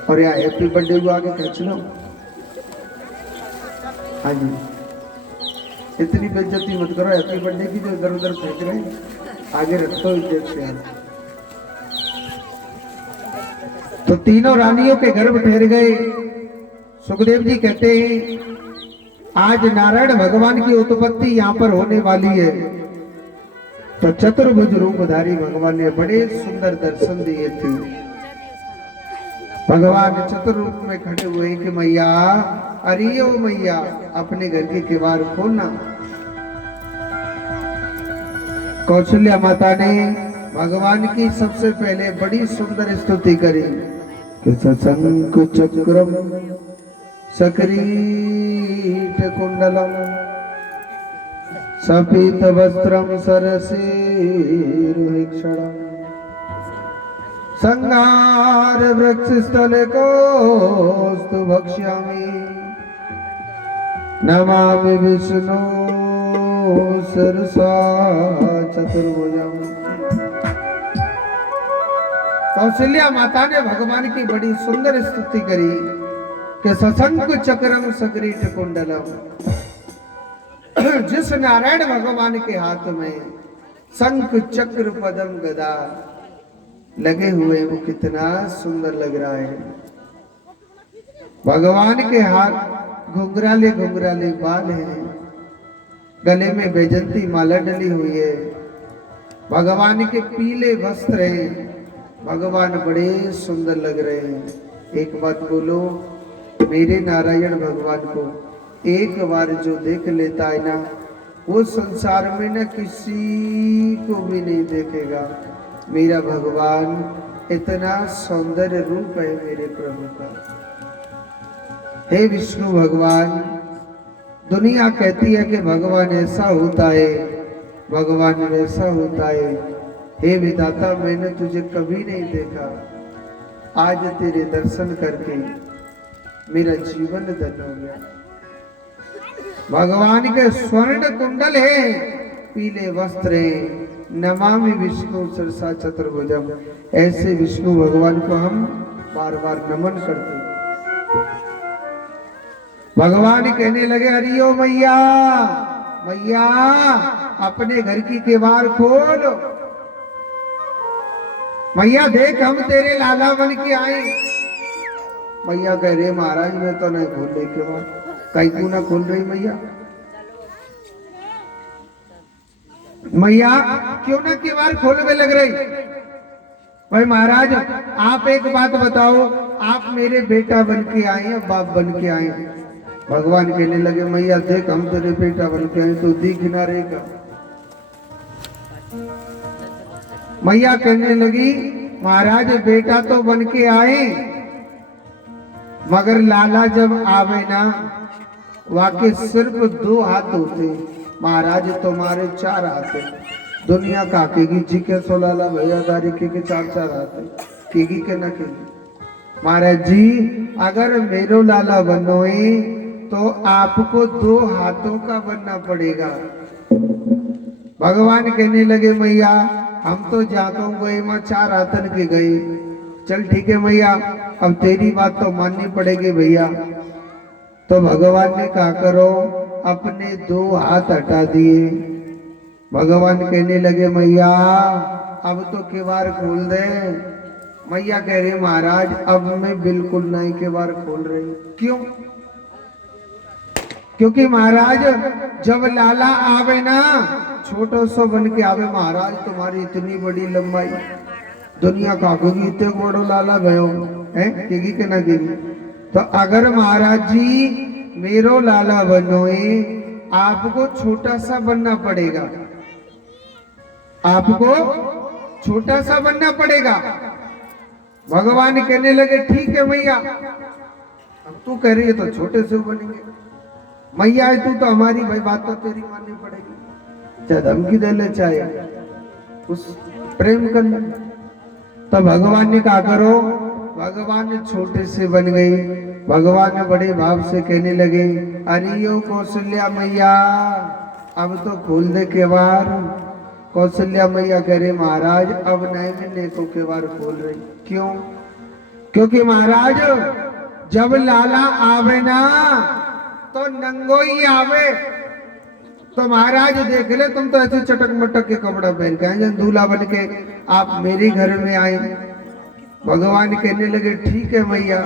और यहाँ हैप्पी बर्थडे को आगे खींच लो। हाँ जी, इतनी बेइज्जती मत करो। हैप्पी बर्थडे की जो इधर उधर फेंक रहे आगे रखो इज्जत से। तो तीनों रानियों के गर्भ ठहर गए। सुखदेव जी कहते हैं, आज नारायण भगवान की उत्पत्ति यहाँ पर होने वाली है। तो चतुर्भुज रूपधारी भगवान ने बड़े सुंदर दर्शन दिए थे। भगवान चतुर्रूप में खड़े हुए कि मैया, अरे ओ मैया, अपने घर के किवाड़ खोलना। कौशल्या माता ने भगवान की सबसे पहले बड़ी सुंदर स्तुति करी कि सशंख चक्रम सकरीट कुंडलम सपीत वस्त्रम सरसीरुहिक्षणम संगार वृक्ष स्थल कोस्तु भक्ष्यामि नमामि विष्णु शिरसा चतुर्भुजम। कौशल्या माता ने भगवान की बड़ी सुंदर स्तुति करी कि सशंख चक्रम सकरीट कुंडलम। जिस नारायण भगवान के हाथ में शंख चक्र पदम गदा लगे हुए, वो कितना सुंदर लग रहा है। भगवान के हाथ घुंघराले घुंघराले बाल हैं, गले में बैजंती माला डली हुई है, भगवान के पीले वस्त्र हैं, भगवान बड़े सुंदर लग रहे हैं। एक बात बोलो, मेरे नारायण भगवान को एक बार जो देख लेता है ना, वो संसार में ना किसी को भी नहीं देखेगा। मेरा भगवान इतना सौंदर्य रूप है मेरे प्रभु का। हे विष्णु भगवान, दुनिया कहती है कि भगवान ऐसा होता है, भगवान वैसा होता है। हे विधाता, मैंने तुझे कभी नहीं देखा, आज तेरे दर्शन करके मेरा जीवन धन्य हो गया। भगवान के स्वर्ण कुंडल है, पीले वस्त्र हैं, नमामि विष्णु शिरसा चतुर्भुजम। ऐसे विष्णु भगवान को हम बार बार नमन करते हैं। भगवान कहने लगे, हरिओ मैया, मैया अपने घर की केवाड़ खोल। मैया देख, हम तेरे लाला बन के आए। मैया कह रहे, महाराज मैं तो नहीं खोल रही केवाड़। कहीं क्यों ना खोल रही मैया? मैया क्यों ना केवाड़ खोलने लग रही? भाई महाराज, आप एक बात बताओ, आप मेरे बेटा बन के आए हैं, बाप बन के आए हैं। भगवान कहने लगे, मैया देख, हम तेरे बेटा बन के आए तो दिख ना रहेगा। मैया कहने लगी, महाराज बेटा तो बन के आए, मगर लाला जब आवे ना, वाके सिर्फ 2 हाथ होते। महाराज तुम्हारे 4 हाथ है। दुनिया काकेगी जी के 16 लाला भैया दारी के 4 हाथ है, केगी के ना केगी। महाराज जी अगर मेरो लाला बनोए तो आपको 2 हाथों का बनना पड़ेगा। भगवान कहने लगे, मैया हम तो जातों गए मां 4 हाथन के गए। चल ठीक है मैया, अब तेरी बात तो माननी पड़ेगी भैया। तो भगवान ने कहा करो, अपने 2 हाथ हटा दिए। भगवान कहने लगे, मैया अब तो केवाड़ खोल दे। मैया कह रही, महाराज अब मैं बिल्कुल नहीं केवाड़ खोल रही। क्यों? क्योंकि महाराज जब लाला आवे ना, छोटो सो बन के आवे। महाराज तुम्हारी इतनी बड़ी लंबाई, दुनिया का कहेगी इतने बड़ो लाला भयो है, केगी के ना केगी। तो अगर महाराज जी मेरो लाला बनोए, आपको छोटा सा बनना पड़ेगा, आपको छोटा सा बनना पड़ेगा। भगवान कहने लगे, ठीक है मैया, अब तू कह रही है तो छोटे से बनेंगे। मैया है तू तो हमारी, भाई बात तो तेरी माननी पड़ेगी, चाहे धमकी दे ले चाहे उस प्रेम कर ले। तो भगवान ने कहा करो, भगवान छोटे से बन गई। भगवान बड़े भाव से कहने लगे, अरियो कौशल्या मैया अब तो खोल दे केवाड़। कौशल्या मैया कह रहे, महाराज अब नहीं मिलने को केवाड़ खोल रही। क्यों? क्योंकि महाराज जब लाला आवे ना तो नंगो ही आवे। तो महाराज देख ले, तुम तो ऐसे चटक मटक के कपड़ा पहन के आए, जब दूल्हा बन के आप मेरे घर में आए। भगवान कहने लगे, ठीक है मैया,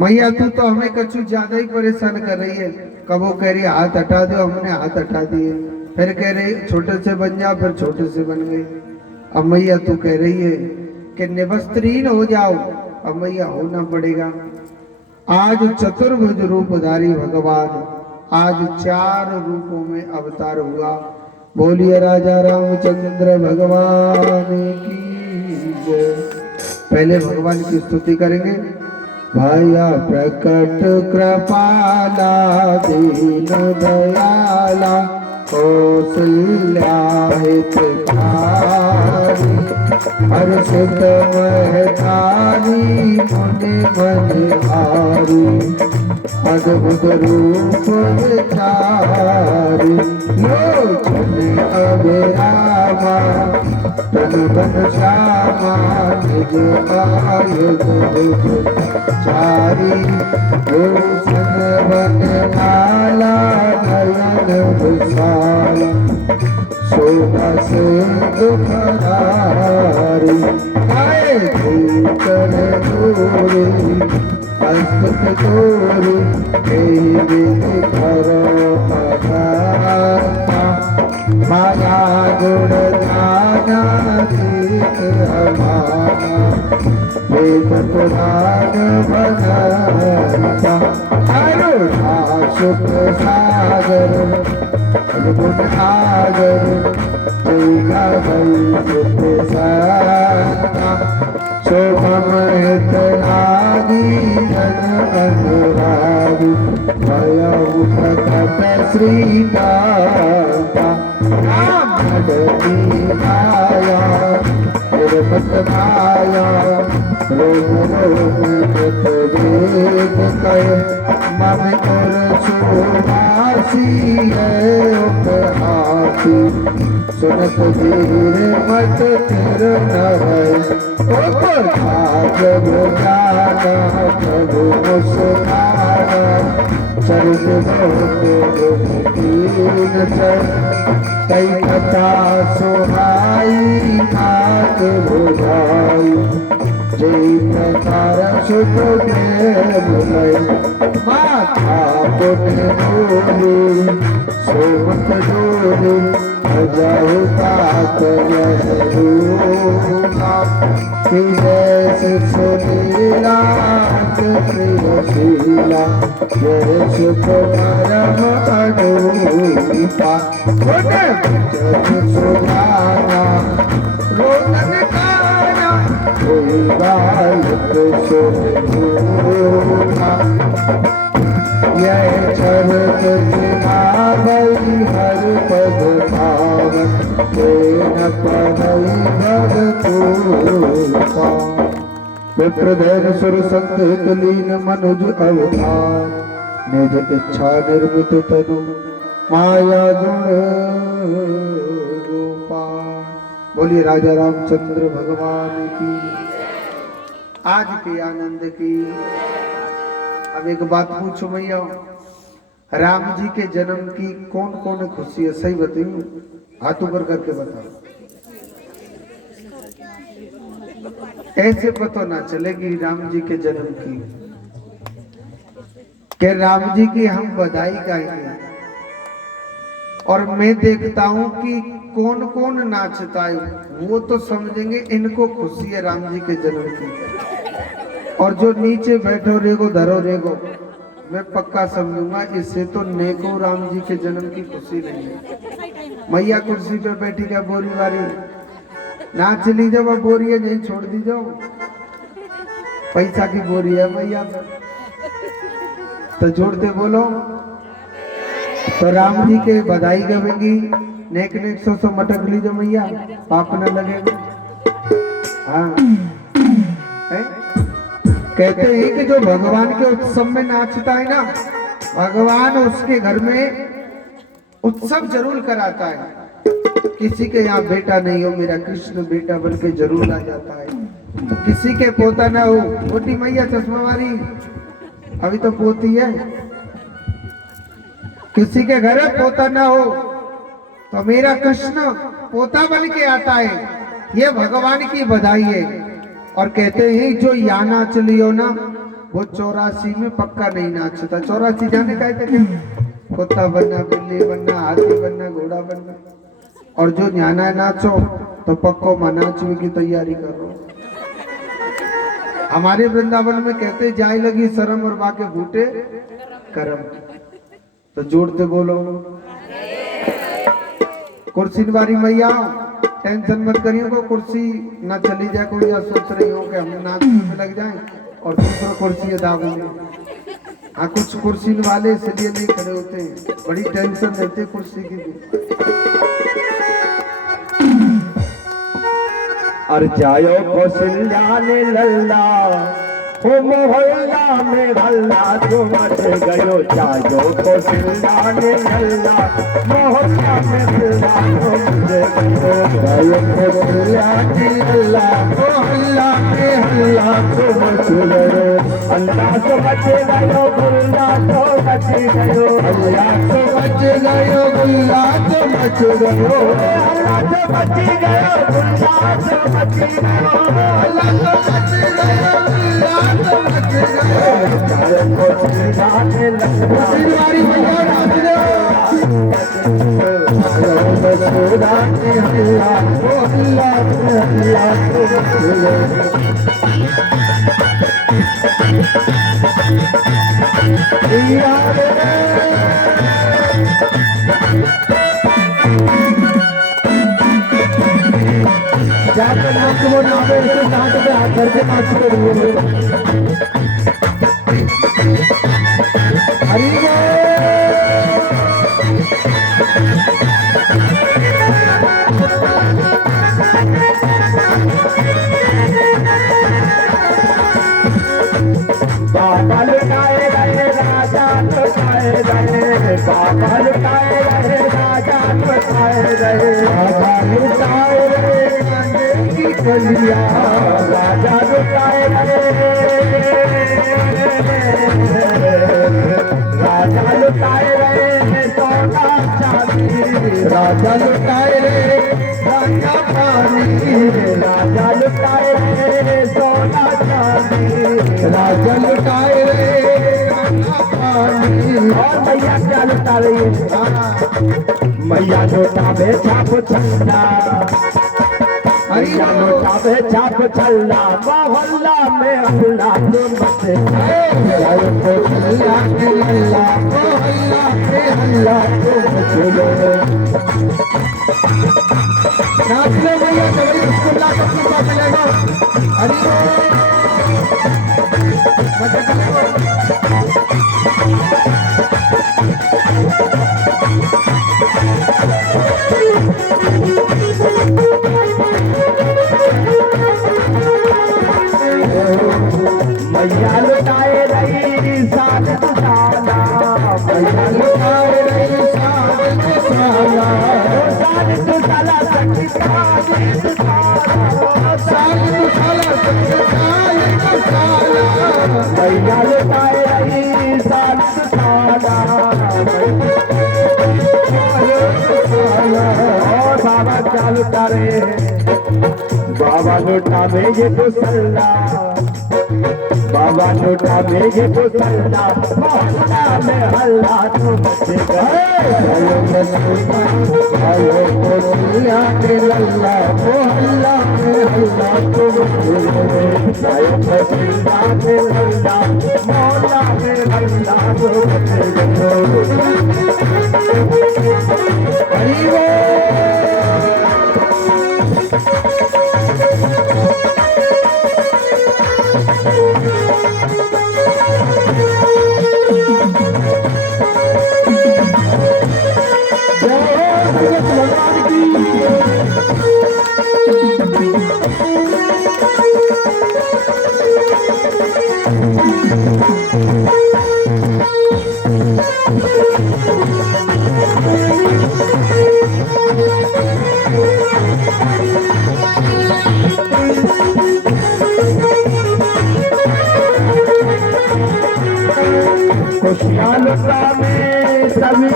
मैया तू तो हमें कछु ज्यादा ही परेशान कर रही है। कबो कह रही हाथ हटा दो, हमने हाथ हटा दिए। फिर कह रही छोटे से बन जाओ, फिर छोटे से बन गई। अब मैया तू कह रही है कि निवस्त्रहीन हो जाओ, अब मैया होना पड़ेगा। आज चतुर्भुज रूपधारी भगवान आज 4 रूपों में अवतार हुआ। बोलिए राजा रामचंद्र भगवान की जय। पहले भगवान की स्तुति करेंगे। भया प्रकट कृपाला दीन दयाला कौशल्या हितकारी हर्षित महतारी मुनि मनहारी अद्भुत रूप विचारी लोचन अभिरामा तन बन श्यामा निज आयुध चारी भूषण बन माला नयन विशाला शोभा से दुखहारी आए भूषण दूरी हस्त तोरी तेरे करो पदार्था माया गुण गाना गीत हमारा वेद पुराण भगवता करुणा सुख सागर गुण आगर जैगा वैकुंठ सत्ता शोभम हित लागी जन अनुरागी भय प्रकट श्रीकांता राम नडती आया निर्मत माया रोम रोम वेद कहे मम और सुवासी उपहासी सुनत धीर मत तिर जब जाना प्रभु मुस्काना चरित कई कथा सुहाई मात बुझाई जय प्रकार सुख माता पुण्य डोली सोमत डोली जाऊ तात सुनीला प्रियशीला जय सुख परम अनुपा सुनाना रोदन काना कोई बालक सोना यह चरत जिनावई हर पद पावन तेन पदई भगतूपा विप्रधैर्य सुर संत हित लीन मनुज अवतार निज इच्छा निर्मित तनु माया गुण रूपा। बोलिए राजा रामचंद्र भगवान की आज के आनंद की। अब एक बात पूछो भैया, राम जी के जन्म की कौन कौन खुशी है? सही बताइए, हाथ ऊपर करके बताओ। ऐसे पता ना चलेगी राम जी के जन्म की कि राम जी की हम बधाई गाएंगे और मैं देखता हूं कि कौन कौन नाचता है, वो तो समझेंगे इनको खुशी है राम जी के जन्म की। और जो नीचे बैठो रेगो धरो रेगो, मैं पक्का समझूंगा इससे तो नेको राम जी के जन्म की खुशी नहीं है। मैया कुर्सी पे बैठी क्या बोरी वारी नाच ली जाओ, अब बोरी है नहीं छोड़ दी जाओ, पैसा की बोरी है मैया तो जोड़ते बोलो। तो राम जी के बधाई गवेंगी, नेक नेक सो मटक लीजिए मैया, पाप न लगेगा। हाँ कहते हैं कि जो भगवान के उत्सव में नाचता है ना, भगवान उसके घर में उत्सव जरूर कराता है। किसी के यहाँ बेटा नहीं हो, मेरा कृष्ण बेटा बन के जरूर आ जाता है। किसी के पोता ना हो, मोटी मैया चश्मा वाली अभी तो पोती है। किसी के घर पोता ना हो तो मेरा कृष्ण पोता बन के आता है, ये भगवान की बधाई है। और कहते हैं जो यहाँ नाच लियो ना, वो 84 में पक्का नहीं नाचता। 84 जाने का है क्या? कुत्ता बनना, बिल्ली बनना, हाथी बनना, घोड़ा बनना। और जो न्याना नाचो तो पक्को में नाचने की तैयारी करो। हमारे वृंदावन में कहते जाए लगी शर्म और बाके भूटे करम। तो जोड़ते बोलो, कुर्सी वाली मैया टेंशन मत करियो को कुर्सी ना चली जाए, कोई या सोच रही हो कि हम नाचने में लग जाएं और दूसरा कुर्सी दाबेंगे। हाँ कुछ कुर्सी वाले इसलिए नहीं खड़े होते हैं, बड़ी टेंशन रहती कुर्सी की। और जायो कौशल्या ने लल्ला हो मोहल्ला में हल्ला जो मच गयो। जायो कौशल्या ने लल्ला मोहल्ला में हल्ला जो मच गयो। जायो कौशल्या ने लल्ला मोहल्ला में हल्ला जो मच गयो। अल्लाह तो बच गयो गुल्ला तो बच गयो अल्लाह तो बच गयो गुल्ला तो बच गयो अल्लाह तो बच गयो गुल्ला तो बच गयो अल्लाह तो बच गयो गुल्ला तो बच गयो चाहे को चिल्लाने लगना दिलवारी भैया नाच लो खुदा ने अल्लाह को अल्लाह को जाकर नाच वो नावे ऐसे नाच पे हाथ करके नाच करिए हरी बाबा लुटाए गए राजा लुटाए गए बाबा लुटाए गए राजा लुटाए गए बाबा लुटाए गए गाने की कलिया राजा लुटाए गए राजा लुटाए गए सोना चांदी राजा लुटाए रे राजा पानी राजा लुटाए गए सोना चांदी राजा लुटाए रे राजा पानी और मैया क्या लुटा रही है मैया लुटा बे छाप छल्ला मैया लुटा बे छाप छल्ला मोहल्ला में हल्ला तो मत हल्ला के हल्ला ओ हल्ला के हल्ला तो बचलो नाच ले भैया चलो स्कूल का पूरा चलेगा हरी मजा चलेगा मैया लुटाए रही साल साला मैया लुटाए रही साल साला साल तो साला सखी साल साला मैया लुटाए रही साल साला और बाबा क्या लुटा रहे हैं बाबा लुटा में ये तो सल्ला बाबा लुटा में ये तो सल्ला मोहल्ला में हल्ला तो बचे गए कोसिया के लल्ला ओ हल्ला में हल्ला तो मोहल्ला में हल्ला मोहल्ला में हल्ला तो बचे गए हरी खुशियालता में सभी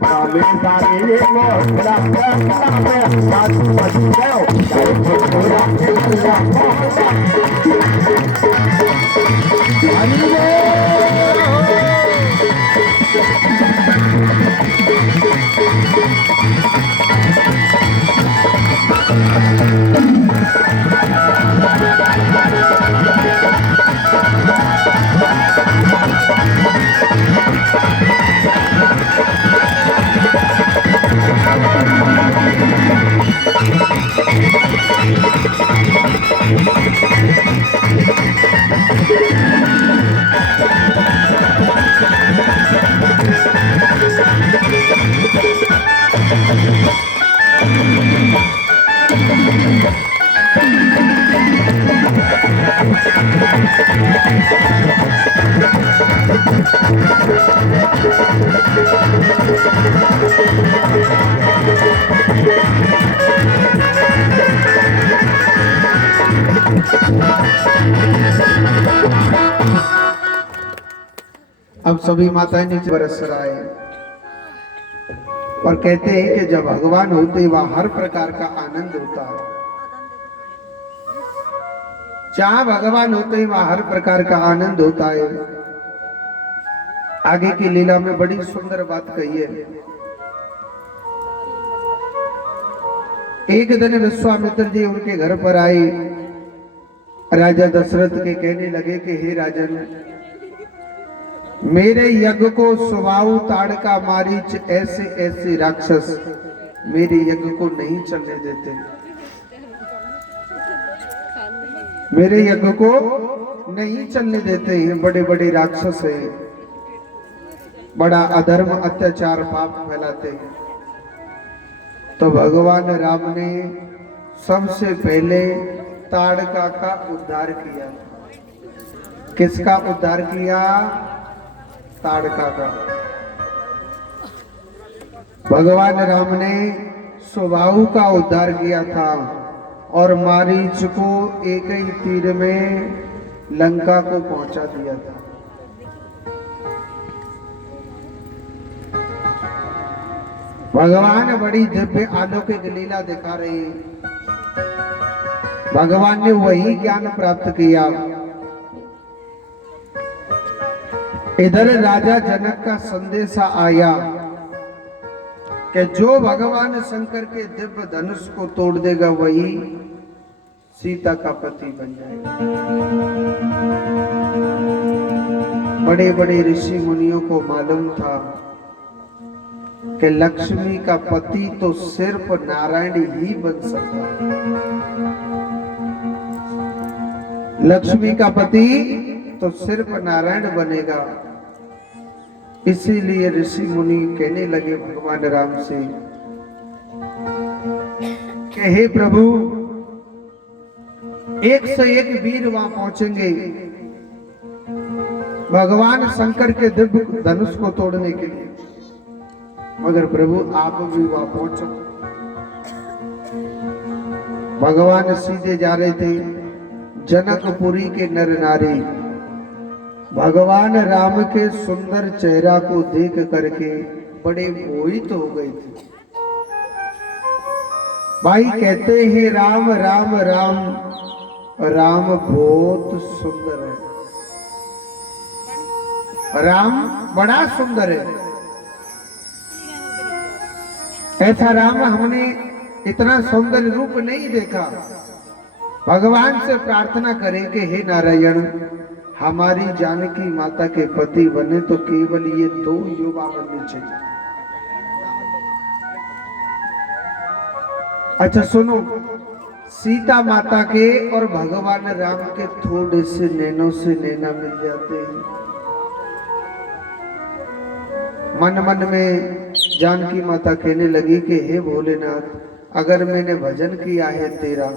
गामे सारे ये मोहल्ला में साथ बच जाओ मोहल्ला अब सभी माताएं नीचे बरस आए और कहते हैं कि जब भगवान होते वह हर प्रकार का आनंद होता है। जहां भगवान होते वहां हर प्रकार का आनंद होता है। आगे की लीला में बड़ी सुंदर बात कही है। एक दिन विश्वामित्र जी उनके घर पर आए। राजा दशरथ के कहने लगे कि हे राजन, मेरे यज्ञ को सुबाहु ताड़का मारीच ऐसे ऐसे राक्षस मेरे यज्ञ को नहीं चलने देते। मेरे यज्ञ को नहीं चलने देते हैं। बड़े बड़े राक्षस हैं, बड़ा अधर्म अत्याचार पाप फैलाते हैं। तो भगवान राम ने सबसे पहले ताड़का का उद्धार किया। किसका उद्धार किया? ताड़का का। भगवान राम ने सुबाहु का उद्धार किया था और मारीच को एक ही तीर में लंका को पहुंचा दिया था। भगवान बड़ी दिव्य अलौकिक लीला दिखा रहे हैं। भगवान ने वही ज्ञान प्राप्त किया। इधर राजा जनक का संदेशा आया कि जो भगवान शंकर के दिव्य धनुष को तोड़ देगा वही सीता का पति बन जाएगा। बड़े बड़े ऋषि मुनियों को मालूम था कि लक्ष्मी का पति तो सिर्फ नारायण ही बन सकता है। लक्ष्मी का पति तो सिर्फ नारायण बनेगा। इसीलिए ऋषि मुनि कहने लगे भगवान राम से कि हे प्रभु, एक से एक वीर वहां पहुंचेंगे भगवान शंकर के दिव्य धनुष को तोड़ने के लिए, मगर प्रभु आप भी वहां पहुंचो। भगवान सीधे जा रहे थे। जनकपुरी के नर नारी भगवान राम के सुंदर चेहरा को देख करके बड़े मोहित हो गए थे। भाई कहते हैं राम राम राम, राम बहुत सुंदर है। राम बड़ा सुंदर है। ऐसा राम हमने इतना सुंदर रूप नहीं देखा। भगवान से प्रार्थना करें कि हे नारायण, हमारी जानकी माता के पति बने तो केवल ये दो युवा बनने चाहिए। अच्छा सुनो, सीता माता के और भगवान राम के थोड़े से नैनों से नैना मिल जाते हैं। मन मन में जानकी माता कहने लगी कि हे भोलेनाथ, अगर मैंने भजन किया है तेरा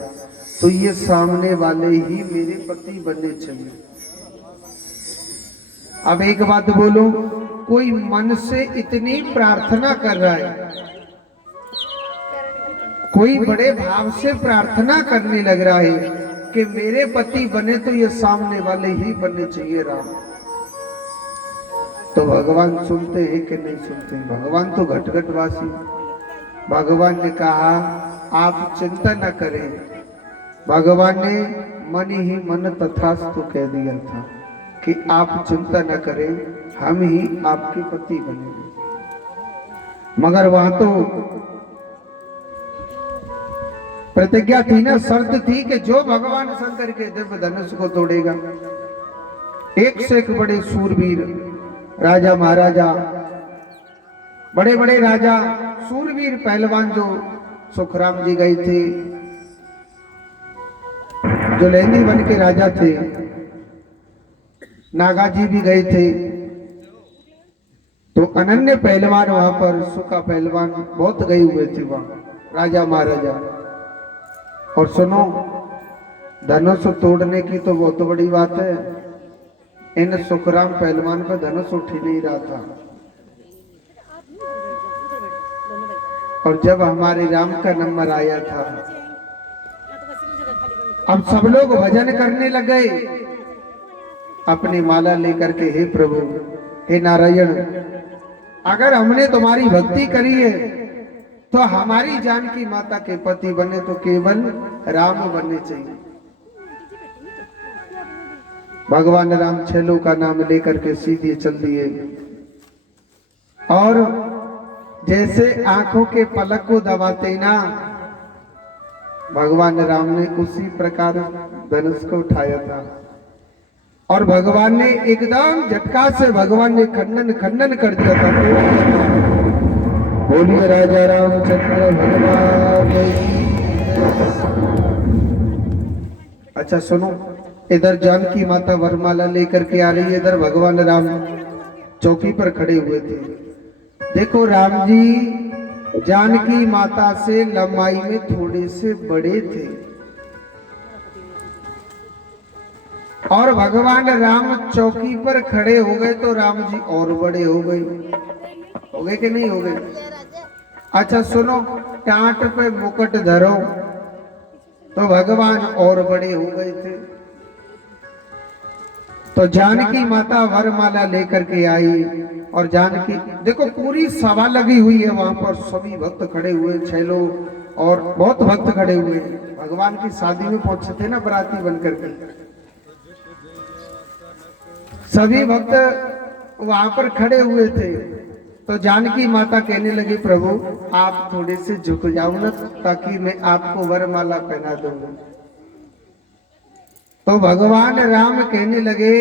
तो ये सामने वाले ही मेरे पति बनने चाहिए। अब एक बात बोलो, कोई मन से इतनी प्रार्थना कर रहा है, कोई बड़े भाव से प्रार्थना करने लग रहा है कि मेरे पति बने तो ये सामने वाले ही बनने चाहिए राम। तो भगवान सुनते हैं कि नहीं सुनते? भगवान तो घटघटवासी। भगवान ने कहा आप चिंता न करें। भगवान ने मन ही मन तथास्तु कह दिया था कि आप चिंता न करें, हम ही आपके पति बनेंगे। मगर वहां तो प्रतिज्ञा थी ना, शर्त थी कि जो भगवान शंकर के दिव्य धनुष को तोड़ेगा, एक से एक बड़े सूरवीर राजा महाराजा, बड़े बड़े राजा सूरवीर पहलवान जो सुखराम जी गए थे, जो लेंदी वन के राजा थे, नागा जी भी गए थे। तो अनन्य पहलवान वहां पर, सुखा पहलवान बहुत गए हुए थे वहां, राजा महाराजा। और सुनो, धनुष तोड़ने की तो बहुत बड़ी बात है। इन सुखराम पहलवान पर धनुष उठ ही नहीं रहा था। और जब हमारे राम का नंबर आया था, अब सब लोग भजन करने लग गए अपनी माला लेकर के। हे प्रभु, हे नारायण, अगर हमने तुम्हारी भक्ति करी है तो हमारी जानकी माता के पति बने तो केवल राम बनने चाहिए। भगवान राम छेलों का नाम लेकर के सीधे चल दिए और जैसे आंखों के पलक को दबाते ना, भगवान राम ने उसी प्रकार धनुष को उठाया था और भगवान ने एकदम झटका से भगवान ने खंडन कर दिया था। बोलिए राजा रामचंद्र भगवान की। अच्छा सुनो, इधर जानकी माता वरमाला लेकर के आ रही है, इधर भगवान राम चौकी पर खड़े हुए थे। देखो राम जी जानकी माता से लंबाई में थोड़े से बड़े थे और भगवान राम चौकी पर खड़े हो गए तो राम जी और बड़े हो गए कि नहीं हो गए? अच्छा सुनो, टाट पे मुकुट धरो तो भगवान और बड़े हो गए थे। तो जानकी माता वरमाला लेकर के आई और जानकी देखो पूरी सभा लगी हुई है वहां पर, सभी भक्त खड़े हुए, 6 लोग और बहुत भक्त खड़े हुए। भगवान की शादी में पहुंचे थे ना बराती बनकर के, सभी भक्त वहां पर खड़े हुए थे। तो जानकी माता कहने लगी प्रभु आप थोड़े से झुक जाओ ना ताकि मैं आपको वरमाला पहना दूंगा। तो भगवान राम कहने लगे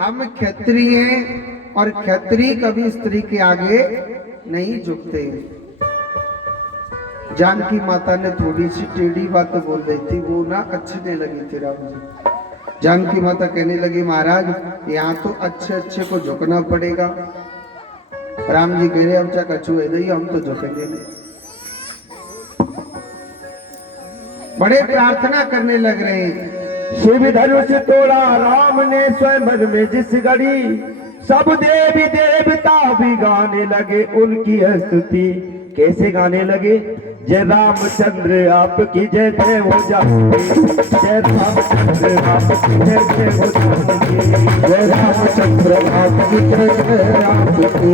हम क्षत्रिय हैं और क्षत्रिय कभी स्त्री के आगे नहीं झुकते। जानकी माता ने थोड़ी सी टेढ़ी बात बोल रही थी, वो ना अच्छी नहीं लगी थी राम जी। जानकी माता कहने लगी महाराज यहाँ तो अच्छे को झुकना पड़ेगा। राम जी कह रहे हम चाहे कछू है नहीं, हम तो झुकेंगे नहीं। बड़े प्रार्थना करने लग रहे हैं। शिव धनुष तोड़ा राम ने स्वयं में जिस घड़ी, सब देवी देवता भी गाने लगे उनकी स्तुति। कैसे गाने लगे? जय रामचंद्र आपकी जय जय हो जाती, जय रामचंद्र आपकी जय जय हो जाती, जय रामचंद्र आपकी जय जय आपकी।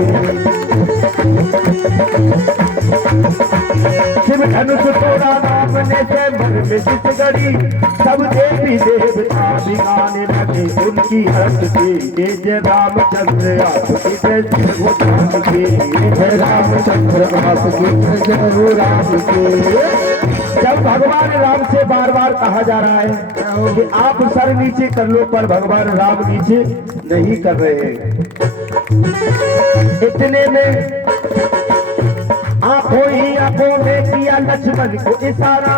शिव धनुष तोड़ा राम ने स्वयं में जिस घड़ी, सब देवी देवता भी गाने लगे उनकी स्तुति। जय रामचंद्र आपकी जय जय हो जाती, जय रामचंद्र आपकी जय जय हो राम। जब भगवान राम से बार बार कहा जा रहा है कि आप सर नीचे कर लो, पर भगवान राम नीचे नहीं कर रहे हैं। इतने में आंखों ही आंखों में किया लक्ष्मण को इशारा।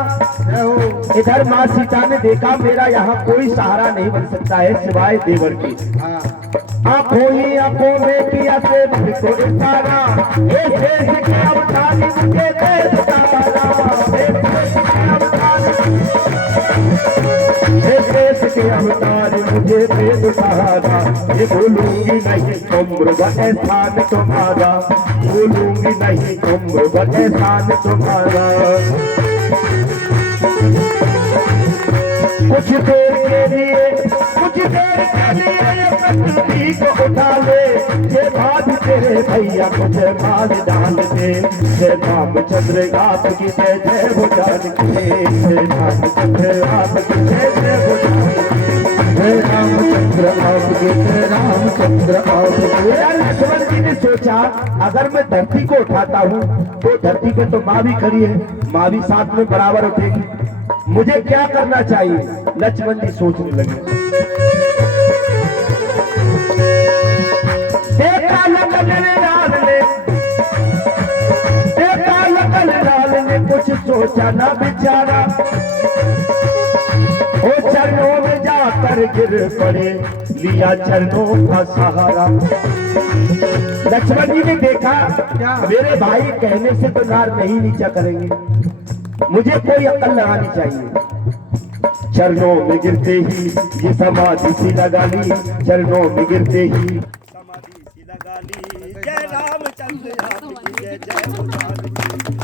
इधर माँ सीता ने देखा मेरा यहाँ कोई सहारा नहीं बन सकता है सिवाय देवर की। आंखों ही आंखों में किया सेवक को इशारा, ए देश के अवतारी मुझे दे सहारा, ए देश के अवतारी मुझे दे सहारा। ये भूलूंगी नहीं उम्र व एहसान तुम्हारा, भूलूंगी नहीं उम्र व एहसान तुम्हारा। कुछ देर के लिए पत्नी को उठा ले, ये बात तेरे भैया मुझे मार डाल दे। जय रामचंद्र आपकी जय जय हो जानकी, जय रामचंद्र आपकी जय जय हो जानकी, जय रामचंद्र आपकी जय रामचंद्र आपकी। लक्ष्मण जी ने सोचा अगर मैं धरती को उठाता हूँ तो धरती पे तो माँ भी खड़ी है, माँ भी साथ में बराबर उठेगी, मुझे क्या करना चाहिए? लक्ष्मण जी सोचने लगे। देखा लखन लाल ने कुछ सोचा ना बेचारा, ओ चरणों में जाकर गिर पड़े, लिया चरणों का सहारा। लक्ष्मण जी ने देखा क्या मेरे भाई कहने से तो नार नहीं नीचा करेंगे, मुझे कोई अक्ल लगानी चाहिए। चरणों में गिरते ही ये समाधि सी लगा ली, चरणों में गिरते ही समाधि सी लगा ली। जय रामचंद्र आपकी जय जय हो जानकी,